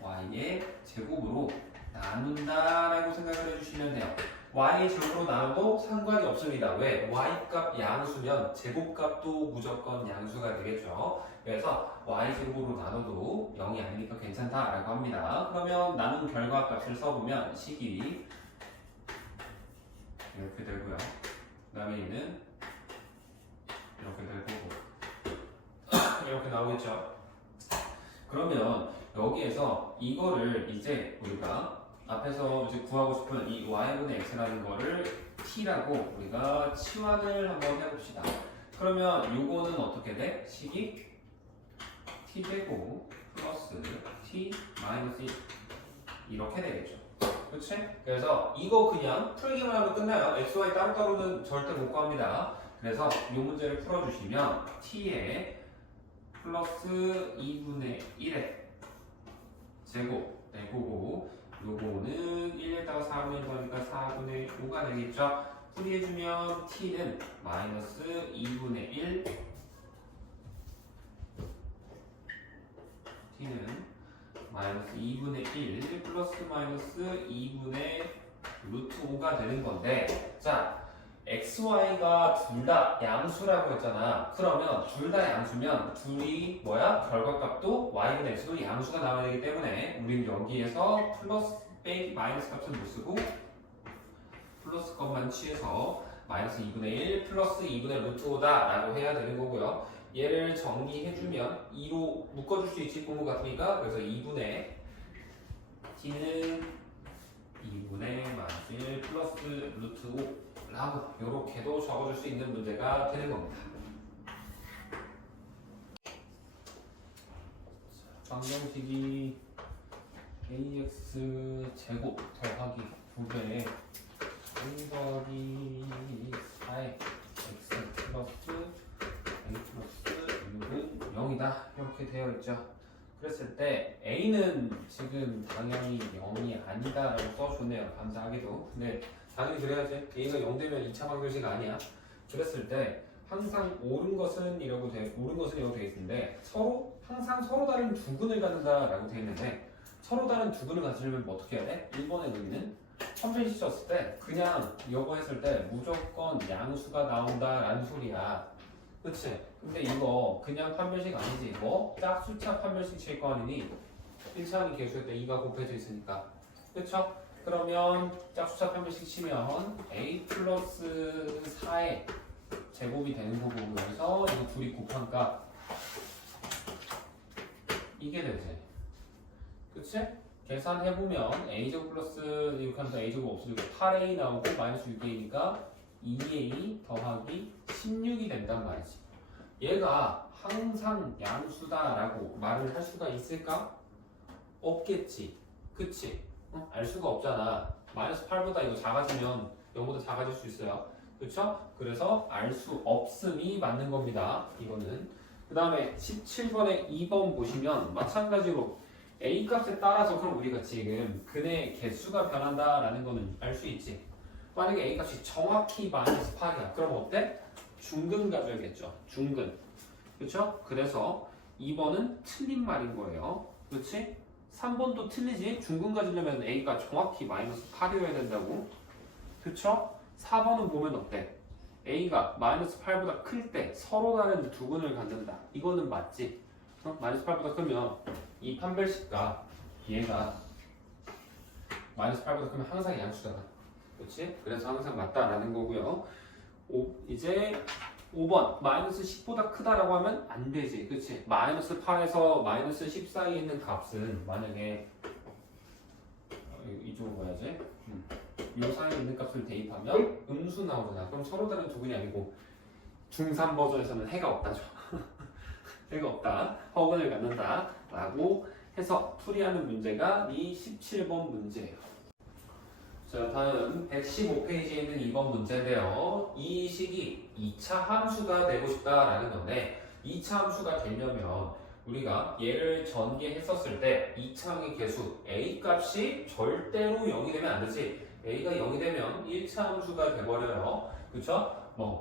y의 제곱으로 나눈다라고 생각을 해주시면 돼요. y의 제곱으로 나눠도 상관이 없습니다. 왜? y값 양수면 제곱값도 무조건 양수가 되겠죠. 그래서 y제곱으로 나눠도 0이 아니니까 괜찮다라고 합니다. 그러면 나눈 결과값을 써보면 식이 이렇게 되고요. 그 다음에 얘는 이렇게 될 거고 이렇게 나오겠죠. 그러면 여기에서 이거를 이제 우리가 앞에서 이제 구하고 싶은 이 y분의 x라는 거를 t라고 우리가 치환을 한번 해봅시다. 그러면 요거는 어떻게 돼? 식이 t제곱 플러스 t 마이너스 1 이렇게 되겠죠. 그치? 그래서 이거 그냥 풀기만 하면 끝나요. x, y 따로따로는 절대 못 구합니다. 그래서 이 문제를 풀어주시면 t에 플러스 2분의 1의 제곱 될 거고 요거는 1에다가 4분의 1하니까 4분의 5가 되겠죠. 풀이해주면 t는 마이너스 2분의 1 t는 마이너스 2분의 1 플러스 마이너스 2분의 루트 5가 되는 건데 자 xy가 둘 다 양수라고 했잖아. 그러면 둘 다 양수면 둘이 뭐야? 결과값도 y분의 x도 양수가 나와야 되기 때문에 우리는 여기에서 플러스 빼기 마이너스 값은 못 쓰고 플러스 값만 취해서 마이너스 2분의 1 플러스 2분의 루트 5다 라고 해야 되는 거고요. 얘를 정리해주면 2로 묶어줄 수 있지 공부 같으니까 그래서 2분의 t는 2분의 마이너스 1 플러스 루트 5 라고 이렇게도 적어줄 수 있는 문제가 되는 겁니다. 방정식이 ax 제곱 더하기 9배 1 더하기 4의 x 플러스 a 플러스 6은 0이다 이렇게 되어 있죠. 그랬을 때 a는 지금 당연히 0이 아니다 라고 써줬네요. 감사하게도. 근데 당연히 그래야지. a가 0 되면 2차 방정식 아니야. 그랬을 때 항상 옳은 것은 이라고 되어 있는데 항상 서로 다른 두근을 갖는다라고 되어 있는데 서로 다른 두근을 가지려면 뭐 어떻게 해야 돼? 1번에 우리는 판별식 쳤을 때 그냥 이거 했을 때 무조건 양수가 나온다라는 소리야. 그치? 근데 이거 그냥 판별식 아니지. 뭐 짝수차 판별식 칠 거 아니니 1차항이 계수할 때 2가 곱해져 있으니까. 그쵸? 그러면 짝수차 판별식 치면 a 플러스 4의 제곱이 되는 거고 여기서 이거 둘이 곱한 값 이게 되지. 그치? 계산해보면 a제곱 플러스 이렇게 하면서 a제곱 없어지고 8a 나오고 마이너스 6a니까 2a 더하기 16이 된단 말이지. 얘가 항상 양수다라고 말을 할 수가 있을까? 없겠지. 그치? 응? 알 수가 없잖아. 마이너스 8보다 이거 작아지면 0보다 작아질 수 있어요. 그쵸? 그래서 알 수 없음이 맞는 겁니다. 이거는. 그 다음에 17번에 2번 보시면 마찬가지로 A 값에 따라서 그럼 우리가 지금 근의 개수가 변한다라는 거는 알 수 있지. 만약에 A 값이 정확히 마이너스 8이야. 그럼 어때? 중근 가져야겠죠. 중근. 그쵸? 그래서 2번은 틀린 말인 거예요. 그렇지? 3번도 틀리지? 중근 가지려면 A가 정확히 마이너스 8이어야 된다고. 그쵸? 4번은 보면 어때? A가 마이너스 8보다 클 때 서로 다른 두 근을 갖는다. 이거는 맞지? 마이너스 8보다 크면 이 판별식과 얘가 마이너스 8보다 크면 항상 양수잖아. 그렇지? 그래서 항상 맞다라는 거고요. 이제 5번 마이너스 10보다 크다라고 하면 안 되지. 그렇지? 마이너스 8에서 마이너스 10 사이에 있는 값은 만약에 이쪽으로 가야지. 이 사이에 있는 값을 대입하면 음수 나오잖아. 그럼 서로 다른 두 근이 아니고 중3 버전에서는 해가 없다죠. 해가 없다. 허근을 갖는다. 라고 해서 풀이하는 문제가 이 17번 문제예요. 자, 다음 115페이지에 있는 2번 문제인데요. 이 식이 2차 함수가 되고 싶다라는 건데 2차 함수가 되려면 우리가 얘를 전개했었을 때 2차항의 개수 a 값이 절대로 0이 되면 안 되지. a가 0이 되면 1차 함수가 돼버려요. 그쵸?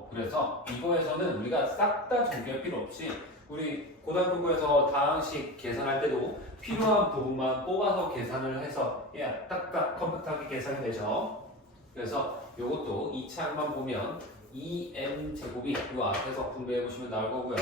그래서 이거에서는 우리가 싹 다 전개할 필요 없이 우리 고등학교에서 다항식 계산할 때도 필요한 부분만 뽑아서 계산을 해서 딱딱 컴팩트하게 계산이 되죠. 그래서 이것도 2차항만 보면 2m 제곱이 이 앞에서 분배해 보시면 나올 거고요.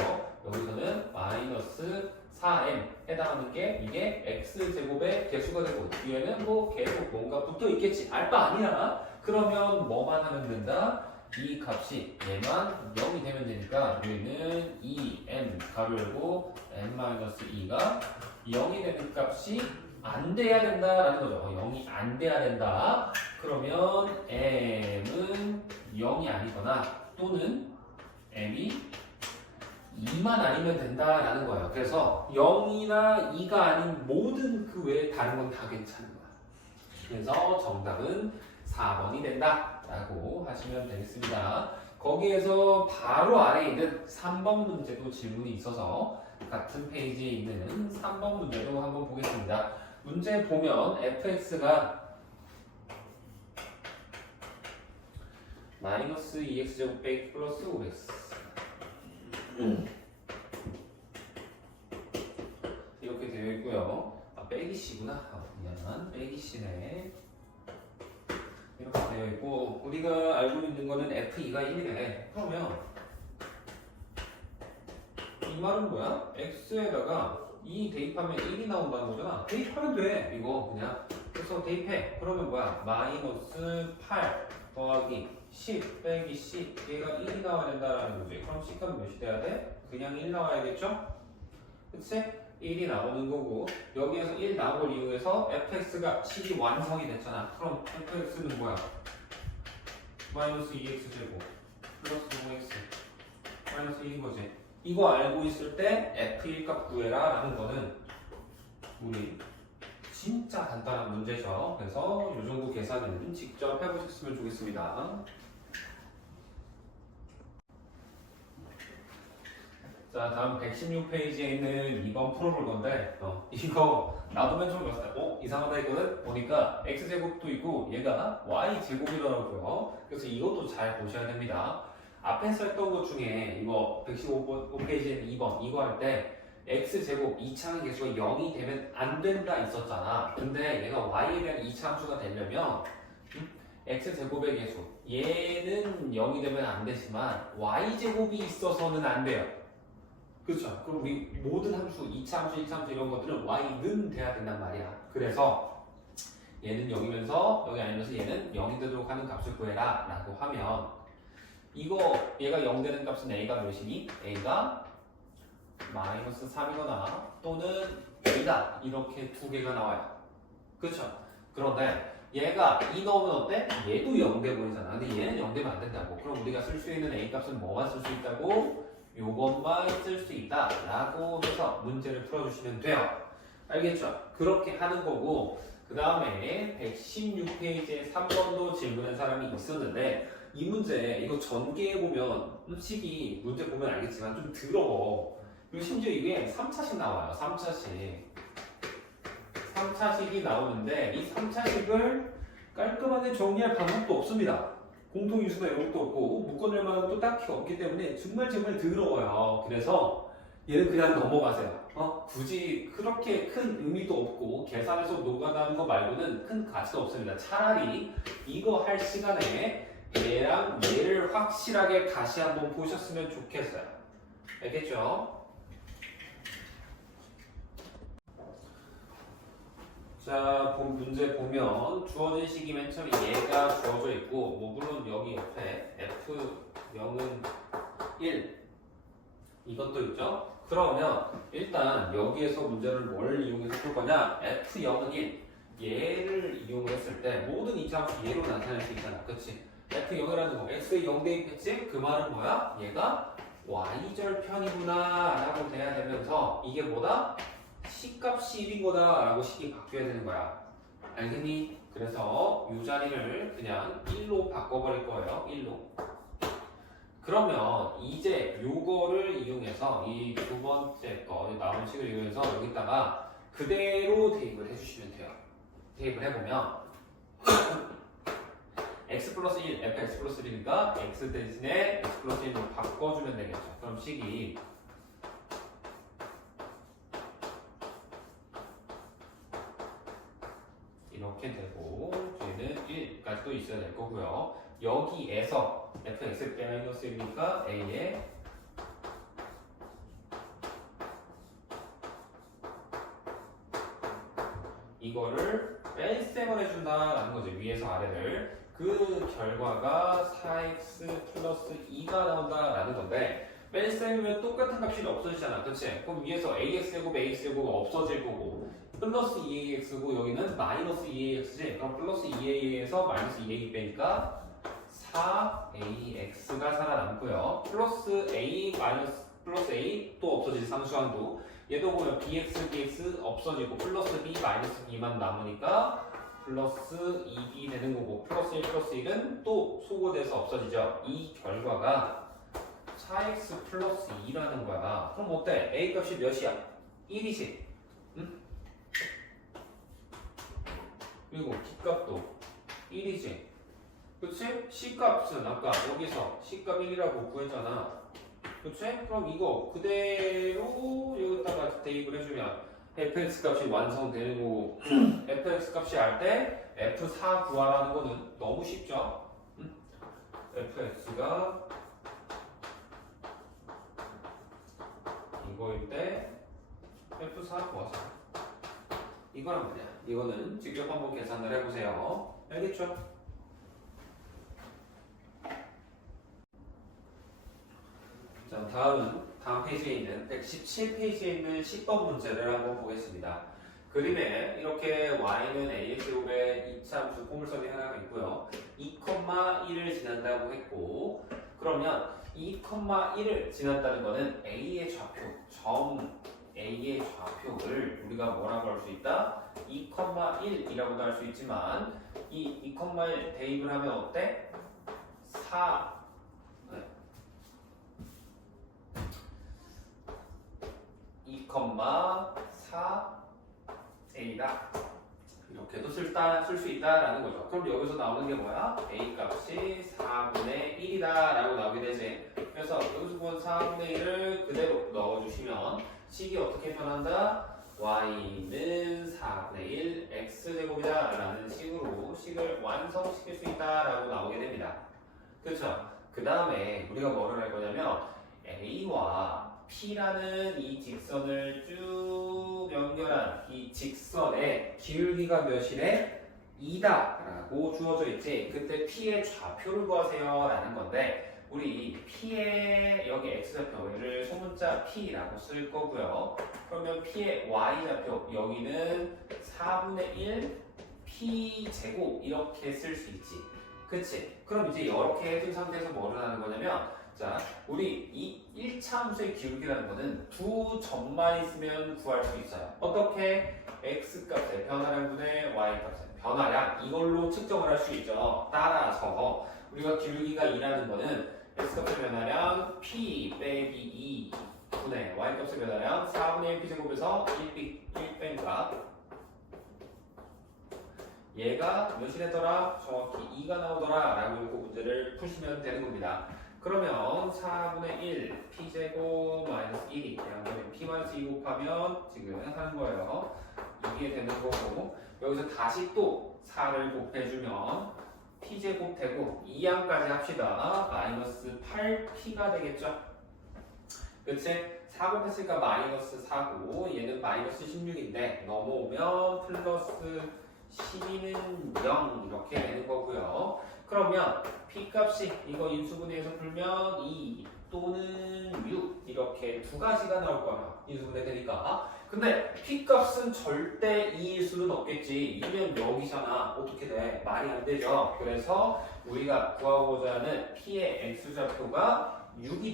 여기서는 마이너스 4m 해당하는 게 이게 x 제곱의 개수가 되고 뒤에는 뭐 계속 뭔가 붙어 있겠지. 알 바 아니야. 그러면 뭐만 하면 된다? 이 값이 얘만 0이 되면 되니까 우리는 2m 가로 열고 n-2가 0이 되는 값이 안 돼야 된다라는 거죠. 0이 안 돼야 된다. 그러면 m은 0이 아니거나 또는 m이 2만 아니면 된다라는 거예요. 그래서 0이나 2가 아닌 모든 그 외에 다른 건 다 괜찮은 거야. 그래서 정답은 4번이 된다라고 하시면 되겠습니다. 거기에서 바로 아래에 있는 3번 문제도 질문이 있어서 같은 페이지에 있는 3번 문제도 한번 보겠습니다. 문제 보면 fx가 마이너스 2x제곱 빼기 플러스 5x 이렇게 되어 있고요. 빼기 c구나. 미안. 빼기 c네. 이렇게 되어 있고 우리가 알고 있는 거는 f2가 1이래. 그러면 이 말은 뭐야? x에다가 2 대입하면 1이 나온다는 거잖아. 대입하면 돼. 이거 그냥. 그래서 대입해. 그러면 뭐야? 마이너스 8 더하기 10 빼기 c 얘가 1이 나와야 된다라는 거지. 그럼 c값은 몇이 돼야 돼? 그냥 1 나와야겠죠? 그치? 1이 나오는 거고 여기에서 1 나온 걸 이용해서 fx가 식이 완성이 됐잖아. 그럼 fx는 뭐야? 마이너스 2x제곱 플러스 5x 마이너스 1인 거지. 이거 알고 있을 때 f1 값 구해라 라는 거는 우리 진짜 간단한 문제죠. 그래서 이 정도 계산은 직접 해보셨으면 좋겠습니다. 자, 다음 116페이지에 있는 2번 풀어볼 건데 이거 나도 맨 처음에 봤을 때 이상하다 했거든? 보니까 x제곱도 있고 얘가 y제곱이더라고요. 그래서 이것도 잘 보셔야 됩니다. 앞에서 했던 것 중에 이거 115페이지에 있는 2번 이거 할 때 x제곱 2차항 개수가 0이 되면 안 된다 있었잖아. 근데 얘가 y에 대한 2차 함수가 되려면 x제곱의 개수 얘는 0이 되면 안 되지만 y제곱이 있어서는 안 돼요. 그렇죠. 그럼 우리 모든 함수 2차 함수, 1차 함수 이런 것들은 y는 돼야 된단 말이야. 그래서 얘는 0이면서 여기 아니면서 얘는 0이 되도록 하는 값을 구해라 라고 하면 이거 얘가 0 되는 값은 a가 몇이니? a가 마이너스 3이거나 또는 2다 이렇게 두 개가 나와요. 그쵸? 그런데 얘가 2 넣으면 어때? 얘도 0 돼 보이잖아. 근데 얘는 0 되면 안 된다고. 그럼 우리가 쓸 수 있는 A 값은 뭐만 쓸 수 있다고? 요것만 쓸 수 있다 라고 해서 문제를 풀어주시면 돼요. 알겠죠? 그렇게 하는 거고, 그 다음에 116페이지에 3번도 질문한 사람이 있었는데, 이 문제 이거 전개해보면 식이 문제 보면 알겠지만 좀 더러워. 그리고 심지어 이게 3차식 나와요. 3차식이 나오는데 이 3차식을 깔끔하게 정리할 방법도 없습니다. 공통인수나 이런 것도 없고 묶어낼 만한 것도 딱히 없기 때문에 정말 더러워요. 그래서 얘는 그냥 넘어가세요. 굳이 그렇게 큰 의미도 없고 계산해서 녹아나는 거 말고는 큰 가치도 없습니다. 차라리 이거 할 시간에 얘랑 얘를 확실하게 다시 한번 보셨으면 좋겠어요. 알겠죠? 자, 문제 보면 주어진 식이 맨 처음에 얘가 주어져 있고, 뭐 물론 여기 옆에 F0은 1 이것도 있죠? 그러면 일단 여기에서 문제를 뭘 이용해서 풀 거냐? F0은 1 얘를 이용했을 때 모든 이차함수 얘로 나타낼 수 있잖아. 그치? F0이라는 거 X에 0 대입했지? 그 말은 뭐야? 얘가 Y절편이구나 라고 돼야 되면서 이게 뭐다? C값이 1인 거다 라고 식이 바뀌어야 되는 거야. 알겠니? 그래서 이 자리를 그냥 1로 바꿔버릴 거예요. 1로. 그러면 이제 요거를 이용해서 이 두 번째 거 나온 식을 이용해서 여기다가 그대로 대입을 해주시면 돼요. 대입을 해보면 x 플러스 1, fx 플러스 1이니까 x 대신에 x 플러스 1로 바꿔주면 되겠죠. 그럼 식이 이렇게 되고 뒤에는 1까지 또 있어야 될 거고요. 여기에서 fx-1이니까 a에 이거를 뺄셈을 해준다라는 거죠. 위에서 아래를. 그 결과가 4x 플러스 2가 나온다라는 건데 뺄셈이면 똑같은 값이 없어지잖아. 그치? 그럼 위에서 ax제곱 ax제곱가 없어질 거고 플러스 2ax고 여기는 마이너스 2ax지. 그럼 플러스 2a에서 마이너스 2a 빼니까 4ax가 살아남고요. 플러스 a 마이너스 플러스 a 또 없어지지 상수항도. 얘도 보면 bx dx 없어지고 플러스 b 마이너스 b만 남으니까 플러스 2b 되는 거고 플러스 1 플러스 1은 또 소거돼서 없어지죠. 이 결과가 4x 플러스 2라는 거야. 그럼 어때? a 값이 몇이야? 1이지. 응? 그리고 b값도 1이지. 그치? c값은 아까 여기서 c값 1이라고 구했잖아. 그치? 그럼 이거 그대로 여기다가 대입을 해주면 fx 값이 완성되는 거고 fx 값이 알 때 f4 구하라는 거는 너무 쉽죠? fx가 이거일 때 f4 구하자. 이거란 말이야. 이거는 직접 한번 계산을 해보세요. 알겠죠? 자, 다음 페이지에 있는 117페이지에 있는 10번 문제를 한번 보겠습니다. 그림에 이렇게 y는 ax제곱의 2차 함수 포물선이 하나 있고요. 2,1을 지난다고 했고 그러면 2,1을 지났다는 거는 a의 좌표, 점 a의 좌표를 우리가 뭐라고 할 수 있다? 2,1이라고도 할 수 있지만 이 2,1 대입을 하면 어때? 2,4a다. 이렇게도 쓸 수 있다라는 거죠. 그럼 여기서 나오는 게 뭐야? a 값이 4분의 1이다 라고 나오게 되지. 그래서 여기서 본 4분의 1을 그대로 넣어주시면 식이 어떻게 변한다? y는 4분의 1 x제곱이다 라는 식으로 식을 완성시킬 수 있다 라고 나오게 됩니다. 그렇죠? 그 다음에 우리가 뭐를 할 거냐면 a와 p라는 이 직선을 쭉 연결한 이 직선의 기울기가 몇이래? 2다 라고 주어져 있지. 그때 p의 좌표를 구하세요 라는 건데 우리 p의 여기 x좌표를 소문자 p라고 쓸 거고요. 그러면 p의 y좌표 여기는 4분의 1 p 제곱 이렇게 쓸 수 있지. 그치? 그럼 이제 이렇게 해둔 상태에서 뭐를 하는 거냐면 자, 우리 이 1차 함수의 기울기라는 거는 두 점만 있으면 구할 수 있어요. 어떻게? x값의 변화량분의 y값의 변화량 이걸로 측정을 할 수 있죠. 따라서 우리가 기울기가 2라는 거는 x값의 변화량 p 빼기 2 분의 y값의 변화량 4분의 1 p제곱에서 1 뺀 값 얘가 몇이 되더라? 정확히 2가 나오더라 라고 그 문제를 푸시면 되는 겁니다. 그러면 4분의 1 p제곱 마이너스 1이 양변에 p 마이너스 2 곱하면 지금 하는 거예요. 이게 되는 거고 여기서 다시 또 4를 곱해주면 p제곱 되고 2항까지 합시다. 마이너스 8p가 되겠죠? 그치? 4 곱했으니까 마이너스 4고 얘는 마이너스 16인데 넘어오면 플러스 12는 0 이렇게 되는 거고요. 그러면 P값이 이거 인수분해해서 풀면 2 또는 6 이렇게 두 가지가 나올 거야. 인수분해 되니까. 근데 P값은 절대 2일 수는 없겠지. 2면 여기잖아. 어떻게 돼? 말이 안 되죠. 그래서 우리가 구하고자 하는 P의 X좌표가 6이다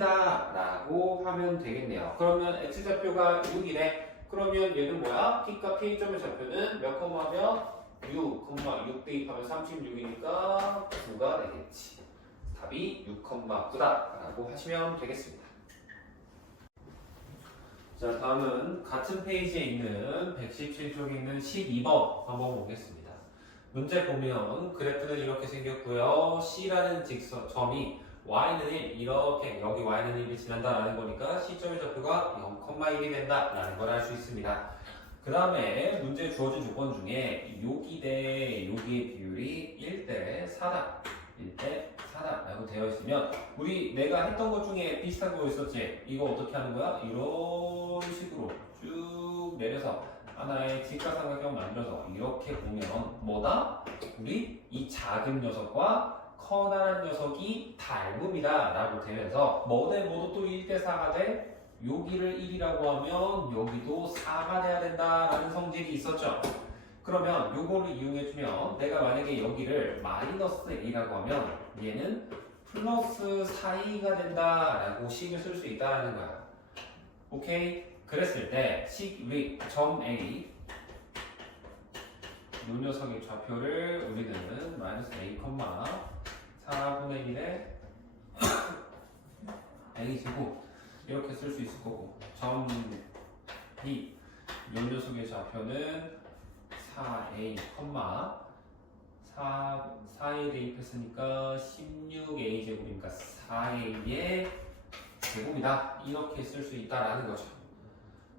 라고 하면 되겠네요. 그러면 X좌표가 6이래. 그러면 얘는 뭐야? P값 P점의 좌표는 몇 콤마면 6 대입하면 36이니까 9가 되겠지. 답이 6,9다 라고 하시면 되겠습니다. 자, 다음은 같은 페이지에 있는 117쪽에 있는 12번 한번 보겠습니다. 문제 보면 그래프는 이렇게 생겼고요. C라는 점이 Y는 1 이렇게 여기 Y는 1이 지난다라는 거니까 C점의 좌표가 0,1이 된다라는 걸 알 수 있습니다. 그 다음에 문제에 주어진 조건 중에 여기 대 여기의 비율이 1대 4다 1대 4다 라고 되어 있으면 우리 내가 했던 것 중에 비슷한 거 있었지? 이거 어떻게 하는 거야? 이런 식으로 쭉 내려서 하나의 직사삼각형 만들어서 이렇게 보면 뭐다? 우리 이 작은 녀석과 커다란 녀석이 닮음이다 라고 되면서 뭐대 뭐도 또 1대 4가 돼? 여기를 1이라고 하면 여기도 4가 돼야 된다라는 성질이 있었죠. 그러면 요거를 이용해주면 내가 만약에 여기를 마이너스 A라고 하면 얘는 플러스 4A가 된다라고 식을 쓸 수 있다는 거야. 오케이? 그랬을 때 우리 점 A 요 녀석의 좌표를 우리는 마이너스 A, 4분의 1의 A 제곱 이렇게 쓸 수 있을 거고 점 B 요 녀석의 좌표는 4a, 4a 대입했으니까 16a 제곱이니까 4a의 제곱이다 이렇게 쓸 수 있다라는 거죠.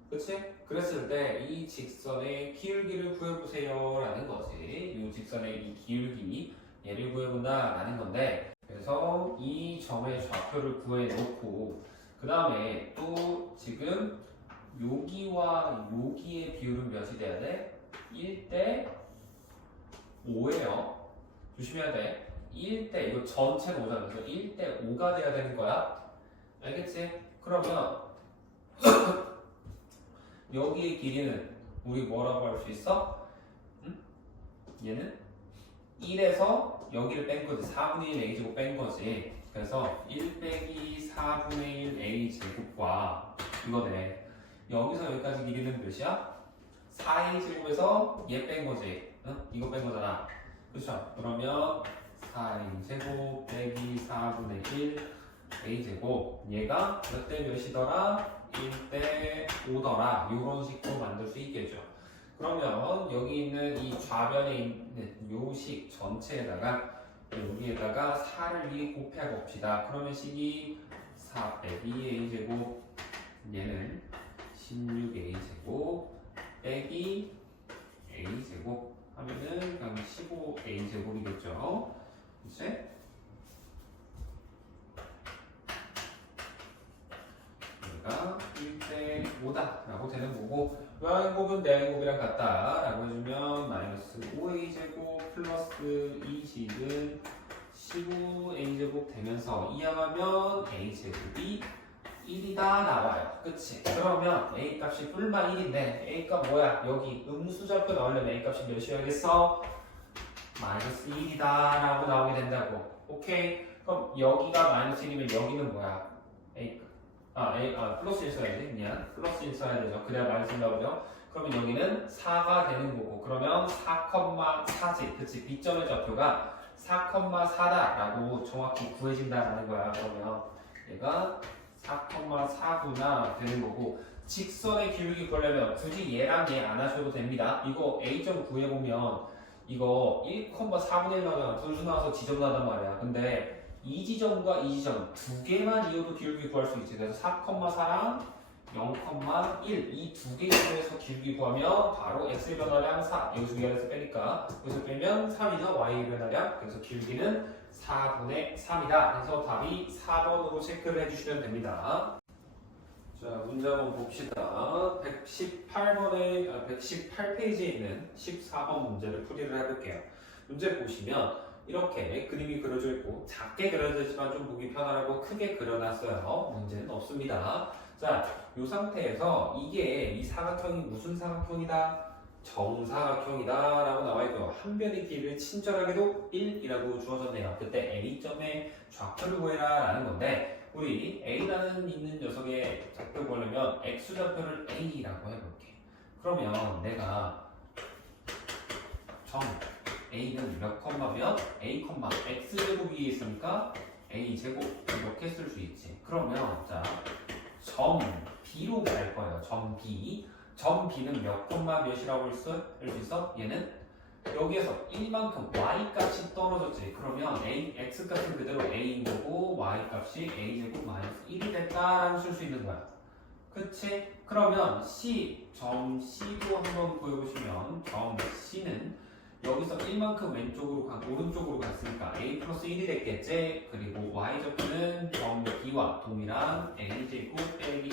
그치? 그랬을 때 이 직선의 기울기를 구해보세요 라는 거지. 이 직선의 이 기울기 얘를 구해본다 라는 건데 그래서 이 점의 좌표를 구해놓고 그 다음에 또 지금 여기와 여기의 비율은 몇이 돼야 돼? 1대 5예요. 조심해야 돼. 1대 이거 전체가 5잖아. 그래서 1대 5가 돼야 되는 거야. 알겠지? 그러면 여기의 길이는 우리 뭐라고 할 수 있어? 응? 얘는 1에서 여기를 뺀 거지. 4분의 1 a제곱 뺀 거지. 그래서 1 빼기 4분의 1 a제곱과 이거네. 여기서 여기까지 길이는 몇이야? 4a제곱에서 얘 뺀 거지. 응? 이거 뺀 거잖아. 그쵸? 그러면 4a제곱 빼기 4분의 1 a제곱 얘가 몇 대 몇이더라? 1대 5더라. 이런 식으로 만들 수 있겠죠. 그러면 여기 있는 이 좌변에 있는 요 식 전체에다가 여기에다가 4를 위에 곱해 봅시다. 그러면 식이 4 빼기 a제곱 얘는 16a제곱 빼기 a제곱 하면은 그냥 15a제곱이겠죠. 이제 얘가 1대 5다 라고 되는 거고 요항곱은 내항곱이랑 같다 라고 해주면 마이너스 5a제곱 플러스 2식은 15a제곱 되면서 이항하면 a제곱이 1이다 나와요. 그치? 그러면 a값이 뿔만 1인데 a값 뭐야? 여기 음수좌표 나오려면 a값이 몇이어야겠어? 마이너스 1이다 라고 나오게 된다고. 오케이. 그럼 여기가 마이너스 1이면 여기는 뭐야? 플러스 1 써야지. 미안. 플러스 1 써야 되죠. 그래야 마이너스 1 나오죠. 그러면 여기는 4가 되는 거고. 그러면 4,4지. 그치? B점의 좌표가 4,4다라고 정확히 구해진다라는 거야. 그러면 얘가 4,4구나 되는 거고. 직선의 기울기 구하려면 굳이 얘랑 얘 안 하셔도 됩니다. 이거 A점 구해보면 이거 1,4분의 1 나오잖아. 분수 나와서 지점 나단 말이야. 근데 이 지점과 이 지점 두 개만 이어도 기울기 구할 수 있지. 그래서 4,4랑 0,1 이 두 개 중에서 기울기 구하면 바로 x의 변화량 4 여기서 위아래에서 빼니까 여기서 빼면 3이죠. y의 변화량. 그래서 기울기는 4분의 3이다. 그래서 답이 4번으로 체크를 해주시면 됩니다. 자, 문제 한번 봅시다. 118페이지에 있는 14번 문제를 풀이를 해볼게요. 문제 보시면 이렇게 그림이 그려져 있고 작게 그려져 있지만 좀 보기 편하라고 크게 그려놨어요. 문제는 없습니다. 자, 이 상태에서 이 사각형이 무슨 사각형이다? 정사각형이다 라고 나와있고요. 한 변의 길이를 친절하게도 1이라고 주어졌네요. 그때 A점의 좌표를 구해라 라는 건데 우리 A라는 있는 녀석의 좌표 보려면 X좌표를 A라고 해볼게. 그러면 내가 점 A는 몇 컴마면 A 컴마 X제곱 위에 있으니까 A제곱 이렇게 쓸 수 있지. 그러면 자, 점 B로 갈 거예요. 점 B. 점 B는 몇 콤마 몇이라고 할 수 있어? 얘는 여기에서 1만큼 y 값이 떨어졌지. 그러면 x 값은 그대로 a인 거고 y 값이 a제곱 마이너스 1이 됐다라고 쓸 수 있는 거야. 그치? 그러면 점 C도 한번 구해보시면 점 C는 여기서 1만큼 오른쪽으로 갔으니까 a 플러스 1이 됐겠지? 그리고 y좌표는 점 B와 동일한 a제곱 빼기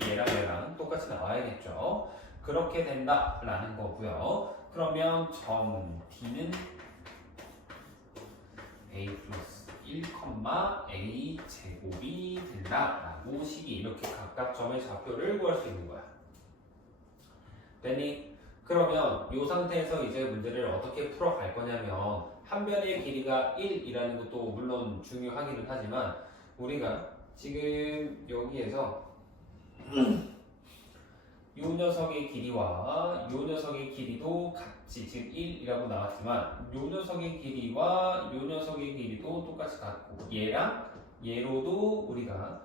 1 얘랑 똑같이 나와야겠죠. 그렇게 된다라는 거고요. 그러면 점 D는 a 플러스 1, a 제곱이 된다라고 식이 이렇게 각각 점의 좌표를 구할 수 있는 거야. 됐니? 그러면 이 상태에서 이제 문제를 어떻게 풀어갈 거냐면 한 변의 길이가 1이라는 것도 물론 중요하기는 하지만 우리가 지금 여기에서 이 녀석의 길이와 이 녀석의 길이도 같이 지금 1이라고 나왔지만 이 녀석의 길이와 이 녀석의 길이도 똑같이 같고 얘랑 얘로도 우리가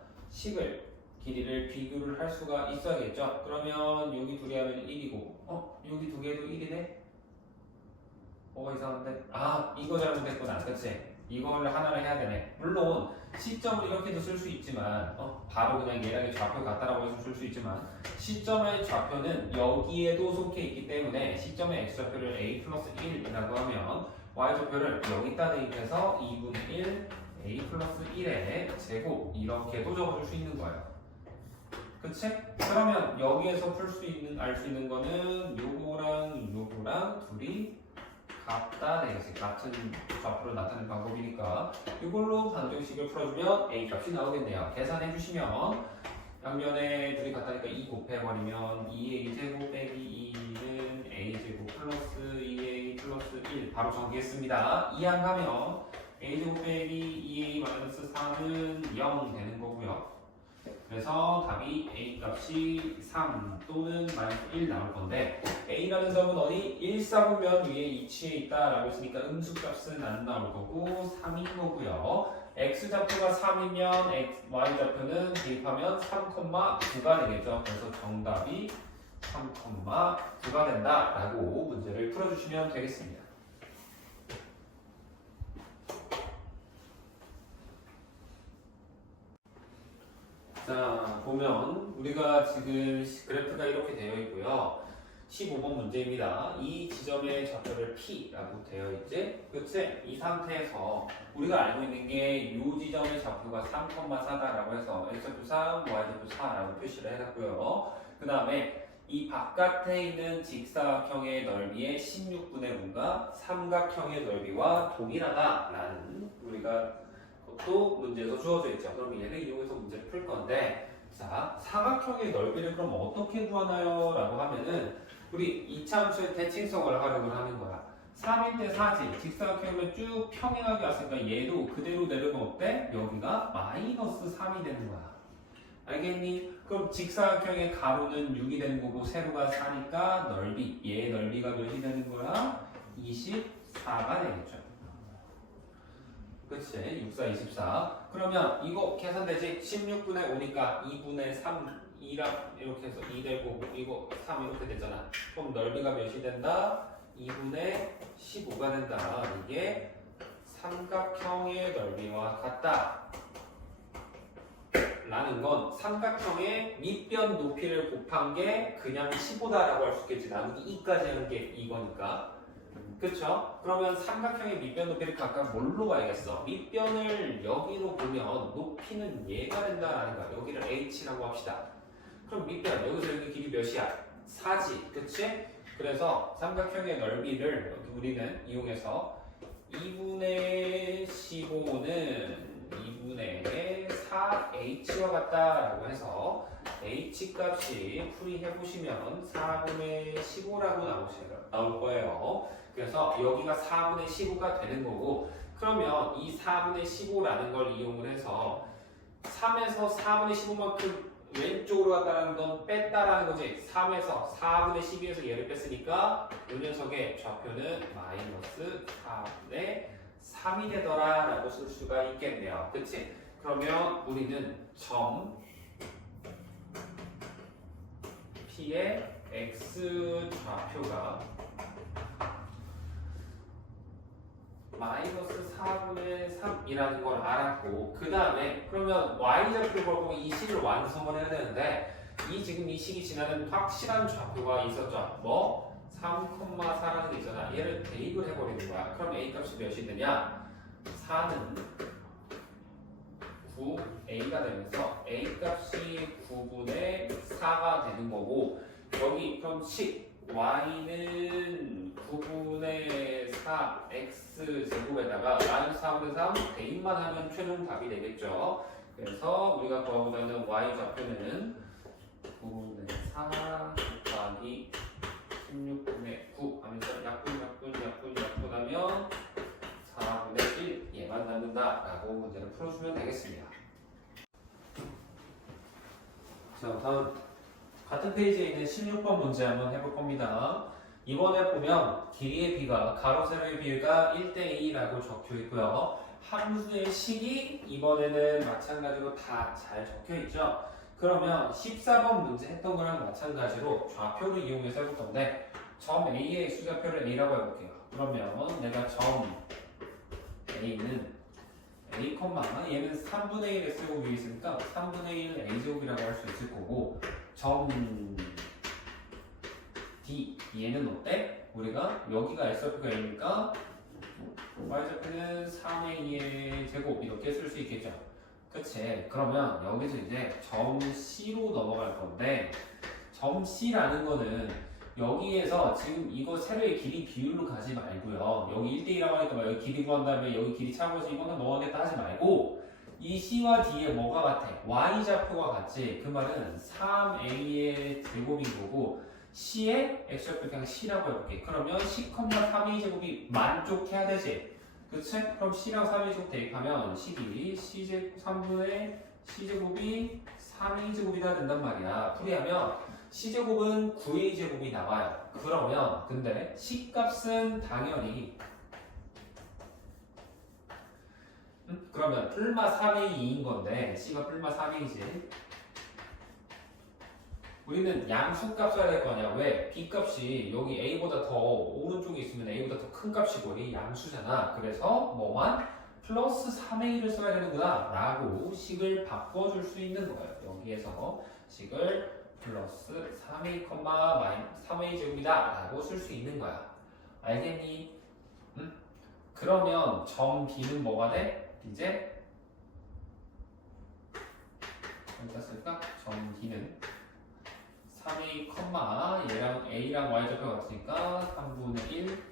길이를 비교를 할 수가 있어야겠죠. 그러면 여기 두 개 하면 1이고 여기 두 개도 1이네? 뭐가 이상한데? 이거 잘못했구나. 그치? 이거를 하나를 해야 되네. 물론 시점을 이렇게도 쓸 수 있지만 바로 그냥 얘랑의 좌표 같다라고 해서 쓸 수 있지만 시점의 좌표는 여기에도 속해 있기 때문에 시점의 x좌표를 a 플러스 1이라고 하면 y좌표를 여기다 대입해서 2분의 1 a 플러스 1의 제곱 이렇게도 적어줄 수 있는 거예요. 그치? 그러면 여기에서 알 수 있는 거는 요거랑 둘이 같다 되겠지. 같은 좌표로 나타내는 방법이니까 이걸로 방정식을 풀어주면 a 값이 나오겠네요. 계산해 주시면 양면에 둘이 같다니까 2 곱해버리면 2a제곱 빼기 2는 a제곱 플러스 2a 플러스 1 바로 정리했습니다. 이항하면 a제곱 빼기 2a 마이너스 4는 0 되는 거고요. 그래서 답이 a 값이 3 또는 마이너스 1 나올 건데 a라는 점은 어디? 1사분면 위에 위치해 있다라고 했으니까 음수값은 안 나올 거고 3인 거고요. x좌표가 3이면 y좌표는 대입하면 3,9가 되겠죠. 그래서 정답이 3,9가 된다라고 문제를 풀어주시면 되겠습니다. 자, 보면 우리가 지금 그래프가 이렇게 되어 있고요. 15번 문제입니다. 이 지점의 좌표를 P라고 되어 있지? 그치? 이 상태에서 우리가 알고 있는 게 이 지점의 좌표가 3,4다라고 해서 x좌표 3, y좌표 4라고 표시를 해놨고요. 그 다음에 이 바깥에 있는 직사각형의 넓이의 16분의 9가 삼각형의 넓이와 동일하다라는 우리가 또 문제에서 주어져 있죠. 그럼 얘를 이용해서 문제를 풀 건데 자, 사각형의 넓이를 그럼 어떻게 구하나요? 라고 하면은 우리 이차함수의 대칭성을 활용을 하는 거야. 3일 때 4지. 직사각형이면 쭉 평행하게 왔으니까 얘도 그대로 내려면 어때? 여기가 마이너스 3이 되는 거야. 알겠니? 그럼 직사각형의 가로는 6이 되는 거고 세로가 4니까 넓이. 얘 넓이가 몇이 되는 거야? 24가 되겠죠. 그치? 6, 4, 24. 그러면 이거 계산되지? 16분의 5니까 2분의 3, 2랑 이렇게 해서 2 될 거고 이거 3 이렇게 되잖아. 그럼 넓이가 몇이 된다? 2분의 15가 된다. 이게 삼각형의 넓이와 같다. 라는 건 삼각형의 밑변 높이를 곱한 게 그냥 15다라고 할 수 있겠지. 나누기 2까지 하는 게 이거니까. 그쵸? 그러면 삼각형의 밑변 높이를 각각 뭘로 가야겠어? 밑변을 여기로 보면 높이는 얘가 된다라는 거야. 여기를 h라고 합시다. 그럼 밑변 여기서 여기 길이 몇이야? 4지. 그치? 그래서 삼각형의 넓이를 우리는 이용해서 2분의 15는 2분의 4h와 같다라고 해서 h 값이 풀이해보시면 4분의 15라고 나올 거예요. 그래서 여기가 4분의 15가 되는 거고 그러면 이 4분의 15라는 걸 이용을 해서 3에서 4분의 15만큼 왼쪽으로 갔다는 건 뺐다라는 거지. 3에서 4분의 12에서 얘를 뺐으니까 이 녀석의 좌표는 마이너스 4분의 3이 되더라 라고 쓸 수가 있겠네요. 그치? 그러면 우리는 점 P의 X 좌표가 마이너스 4분의 3이라는 걸 알았고 그 다음에 그러면 Y좌표를 보고 이 식을 완성을 해야 되는데 지금 이 식이 지나는 확실한 좌표가 있었죠. 뭐? 3,4라는 게 있잖아. 얘를 대입을 해버리는 거야. 그럼 A값이 몇이 되냐? 4는 9A가 되면서 A값이 9분의 4가 되는 거고 여기 그럼 식 Y는 9분의 4 X제곱에다가 마이너스 4분의 3 대입만 하면 최종 답이 되겠죠. 그래서 우리가 구하고자 하는 Y좌표는 9분의 4 곱하기 16분의 9 하면서 약분하면 4분의 1 얘만 남는다 라고 문제를 풀어주면 되겠습니다. 자, 다음 같은 페이지에 있는 16번 문제 한번 해볼 겁니다. 이번에 보면 길이의 비가 가로 세로의 비가 1대2라고 적혀 있고요. 함수의 식이 이번에는 마찬가지로 다 잘 적혀 있죠. 그러면 14번 문제 했던 거랑 마찬가지로 좌표를 이용해서 해볼 건데 점 A의 X좌표를 A라고 해볼게요. 그러면 내가 점 A는 A, 얘는 3분의 1 X제곱이 있으니까 3분의 1 A제곱이라고 할 수 있을 거고 점 D, 얘는 어때? 우리가 여기가 X좌표가 A니까 Y좌표는 3A의 제곱 이렇게 쓸 수 있겠죠. 그치? 그러면 여기서 이제 점 C로 넘어갈 건데 점 C라는 거는 여기에서 지금 이거 세로의 길이 비율로 가지 말고요. 여기 1대1이라고 하니까 막 여기 길이 구한 다음에 여기 길이 차고서 이거는 넘어가겠다 하지 말고 이 C와 D에 뭐가 같아? Y좌표가 같지? 그 말은 3A의 제곱인 거고 C의 X좌표 그냥 C라고 해볼게. 그러면 C, 3A 제곱이 만족해야 되지? 그치? 그럼 C랑 3A 제곱 대입하면 식이 C제곱 3분의 C제곱이 3A 제곱이다 된단 말이야. 풀이하면 C제곱은 9A 제곱이 나와요. 그러면 근데 C값은 당연히 그러면 뿔마 3A2인 건데 C가 뿔마 3A지. 우리는 양수값 써야 될 거 아니야. 왜? B값이 여기 A보다 더 오른쪽에 있으면 A보다 더 큰 값이고 이 양수잖아. 그래서 뭐만? 플러스 3A를 써야 되는구나 라고 식을 바꿔줄 수 있는 거예요. 여기에서 식을 플러스 3A, 3A 제곱이다 라고 쓸 수 있는 거야. 알겠니? 그러면 점 B는 뭐가 돼? 이제 어디다 쓸까? 점 B는 3A, 얘랑 A랑 Y좌표가 같으니까 3분의 1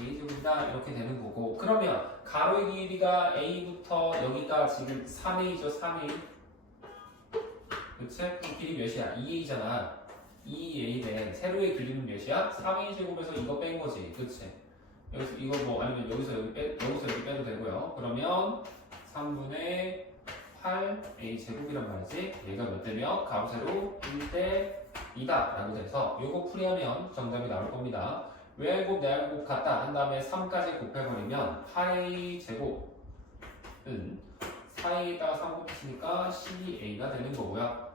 A제곱이다 이렇게 되는 거고 그러면 가로의 길이가 A부터 여기가 지금 3A죠. 3A 그치? 그럼 길이 몇이야? 2A잖아. 2A네. 세로의 길이는 몇이야? 3A 제곱에서 이거 뺀 거지. 그치? 여기서 이거 뭐 아니면 여기서 여기 빼도 되고요. 그러면 3분의 8a 제곱이란 말이지. 얘가 몇 대면 가로 세로 1대 2다 라고 돼서 요거 풀이하면 정답이 나올 겁니다. 외알곱 내알곱 같다 한 다음에 3까지 곱해버리면 8a 제곱은 4a에다가 3 곱치니까 12a가 되는 거고요.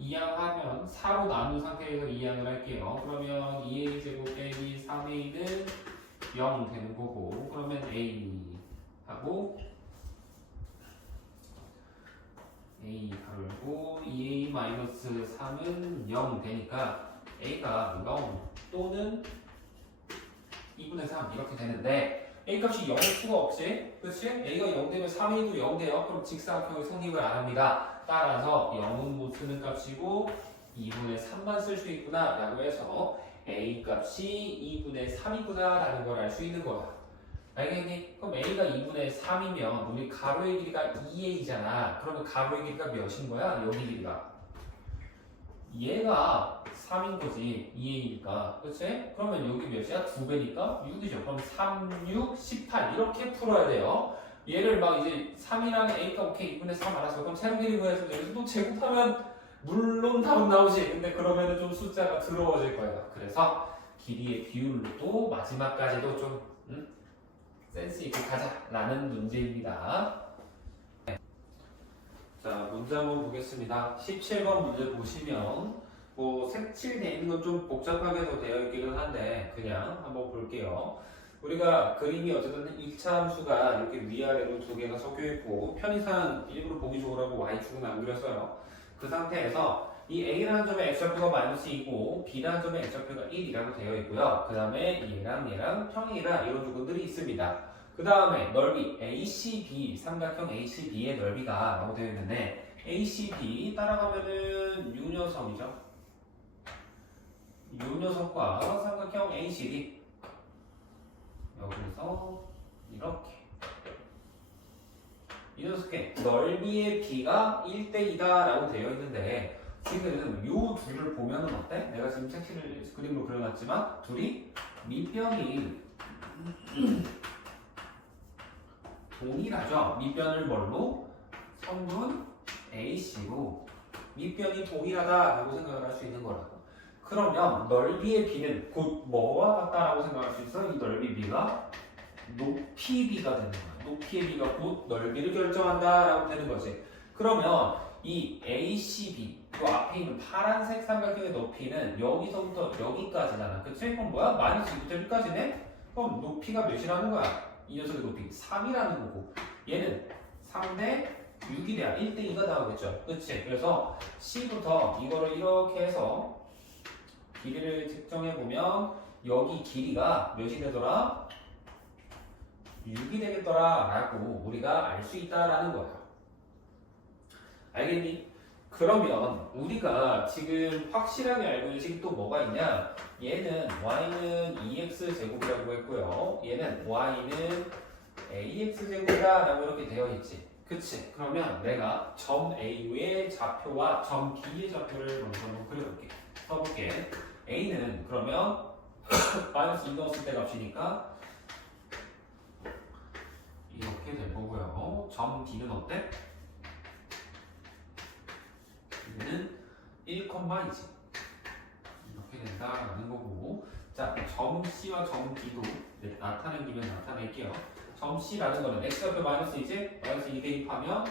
이항하면 4로 나눈 상태에서 이항을 할게요. 그러면 2a 제곱 빼기 3a는 0 되는 거고, 그러면 a 하고 a 가로 열고 2a 마이너스 3은 0 되니까 a가 0 또는 2분의 3 이렇게 되는데 a 값이 0일 수가 없지, 그렇지? a가 0 되면 3a도 0 돼요. 그럼 직사각형이 성립을 안 합니다. 따라서 0은 못 쓰는 값이고 2분의 3만 쓸 수 있구나 라고 해서 a 값이 2분의 3이구나 라는 걸 알 수 있는 거야. 알겠니? 그럼 a가 2분의 3이면 우리 가로의 길이가 2a잖아. 그러면 가로의 길이가 몇인 거야? 여기 길이가 얘가 3인 거지. 2a니까, 그렇지? 그러면 여기 몇이야? 2배니까 6이죠. 그럼 3, 6, 18 이렇게 풀어야 돼요. 얘를 막 이제 3이랑 a가 오케이 2분의 3 알아서 그럼 세로 길이 구해서 여기서 또 제곱하면 물론 답은 나오지. 근데 그러면은 좀 숫자가 더러워질 거예요. 그래서 길이의 비율로 또 마지막까지도 좀 센스 있게 가자라는 문제입니다. 자, 문제 한번 보겠습니다. 17번 문제 보시면 뭐 색칠되어 있는 건 좀 복잡하게도 되어 있기는 한데 그냥 한번 볼게요. 우리가 그림이 어쨌든 1차 함수가 이렇게 위아래로 두 개가 섞여 있고 편의상 일부러 보기 좋으라고 y축은 안 그렸어요. 그 상태에서 이 a라는 점의 x좌표가 마이너스 2고 b라는 점의 x좌표가 1이라고 되어 있고요. 그 다음에 얘랑 평행이라 이런 조건들이 있습니다. 그 다음에 넓이 ACB, 삼각형 ACB의 넓이가 라고 되어 있는데 ACB 따라가면은 요 녀석이죠. 요 녀석과 삼각형 ACD 여기서 이렇게 이 녀석의 넓이의 b가 1대2다 라고 되어 있는데 지금 요 둘을 보면은 어때? 내가 지금 색칠을 그림으로 그려놨지만 둘이 밑변이 동일하죠. 밑변을 뭘로? 성분 AC로 밑변이 동일하다라고 생각을 할 수 있는 거라고. 그러면 넓이의 b는 곧 뭐와 같다라고 생각할 수 있어? 이 넓이 b가 높이 b가 되는 거야. 높이의 b가 곧 넓이를 결정한다라고 되는 거지. 그러면 이 ACB 그 앞에 있는 파란색 삼각형의 높이는 여기서부터 여기까지잖아. 그치? 그럼 뭐야? 마이너스 2부터 1까지네? 그럼 높이가 몇이라는 거야? 이 녀석의 높이 3이라는 거고 얘는 3대 6이 돼야 1대 2가 나오겠죠. 그치? 그래서 C부터 이거를 이렇게 해서 길이를 측정해보면 여기 길이가 몇이 되더라? 6이 되겠더라 라고 우리가 알 수 있다라는 거야. 알겠니? 그러면 우리가 지금 확실하게 알고 있는 식이 또 뭐가 있냐? 얘는 y는 2x 제곱이라고 했고요. 얘는 y는 ax 제곱이다 라고 이렇게 되어 있지. 그치? 그러면 내가 점 A의 좌표와 점 B의 좌표를 먼저 한번 그려볼게. 써볼게. A는 그러면 마이너스 2 넣었을 때 값이니까 이렇게 될 거고요. 점 B는 어때? 얘는 1,2지. 이렇게 된다라는 거고. 자, 점 C와 점 D도 나타낸 김에 나타낼게요. 점 C라는 거는 x좌표 마이너스 2지? 마이너스 2 대입하면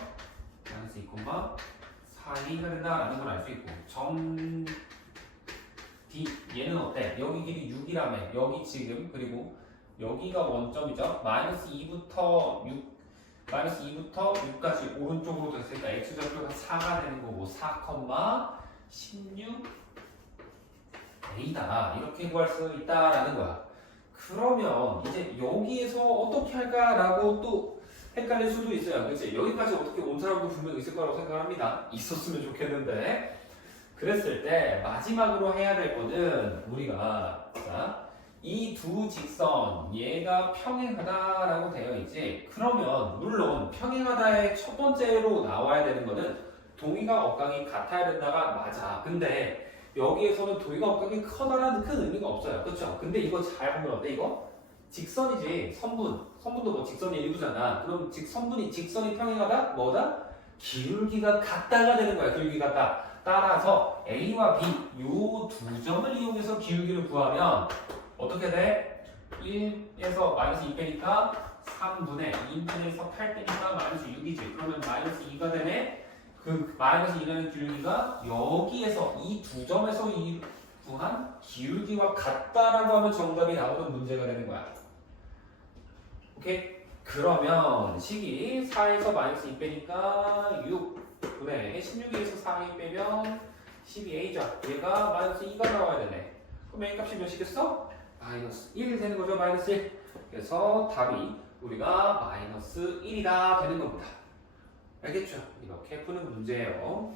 마이너스 2,4가 된다라는 걸 알 수 있고 점 D 얘는 어때? 여기 길이 6이라며 여기 지금 그리고 여기가 원점이죠? 마이너스 2부터 6까지 오른쪽으로 됐으니까 x좌표가 4가 되는 거고 4,16 A다 이렇게 구할 수 있다라는 거야. 그러면 이제 여기에서 어떻게 할까라고 또 헷갈릴 수도 있어요. 그치? 여기까지 어떻게 온 사람도 분명히 있을 거라고 생각합니다. 있었으면 좋겠는데 그랬을 때 마지막으로 해야 될 거는 우리가 이 두 직선 얘가 평행하다라고 되어 있지. 그러면 물론 평행하다의 첫 번째로 나와야 되는 거는 동의가 억각이 같아야 된다가 맞아. 근데 여기에서는 동의가 억각이 커다란 큰 의미가 없어요. 그렇죠? 근데 이거 잘 보면 어때? 이거 직선이지. 선분도 뭐 직선의 일부잖아. 그럼 직선이 평행하다? 뭐다? 기울기가 같다가 되는 거야. 기울기 같다. 따라서 A와 B 요 두 점을 이용해서 기울기를 구하면 어떻게 돼? 1에서 마이너스 2 빼니까 3분의 2분에서 8 빼니까 마이너스 6이지. 그러면 마이너스 2가 되네. 그 마이너스 2라는 기울기가 여기에서 이 두 점에서 구한 기울기와 같다라고 하면 정답이 나오는 문제가 되는 거야. 오케이? 그러면 식이 4에서 마이너스 2 빼니까 6분의 16에서 4이 빼면 12a죠. 얘가 마이너스 2가 나와야 되네. 그럼 A 값이 몇이겠어? 마이너스 1 되는 거죠. 마이너스 1. 그래서 답이 우리가 마이너스 1이다 되는 겁니다. 알겠죠? 이렇게 푸는 문제예요.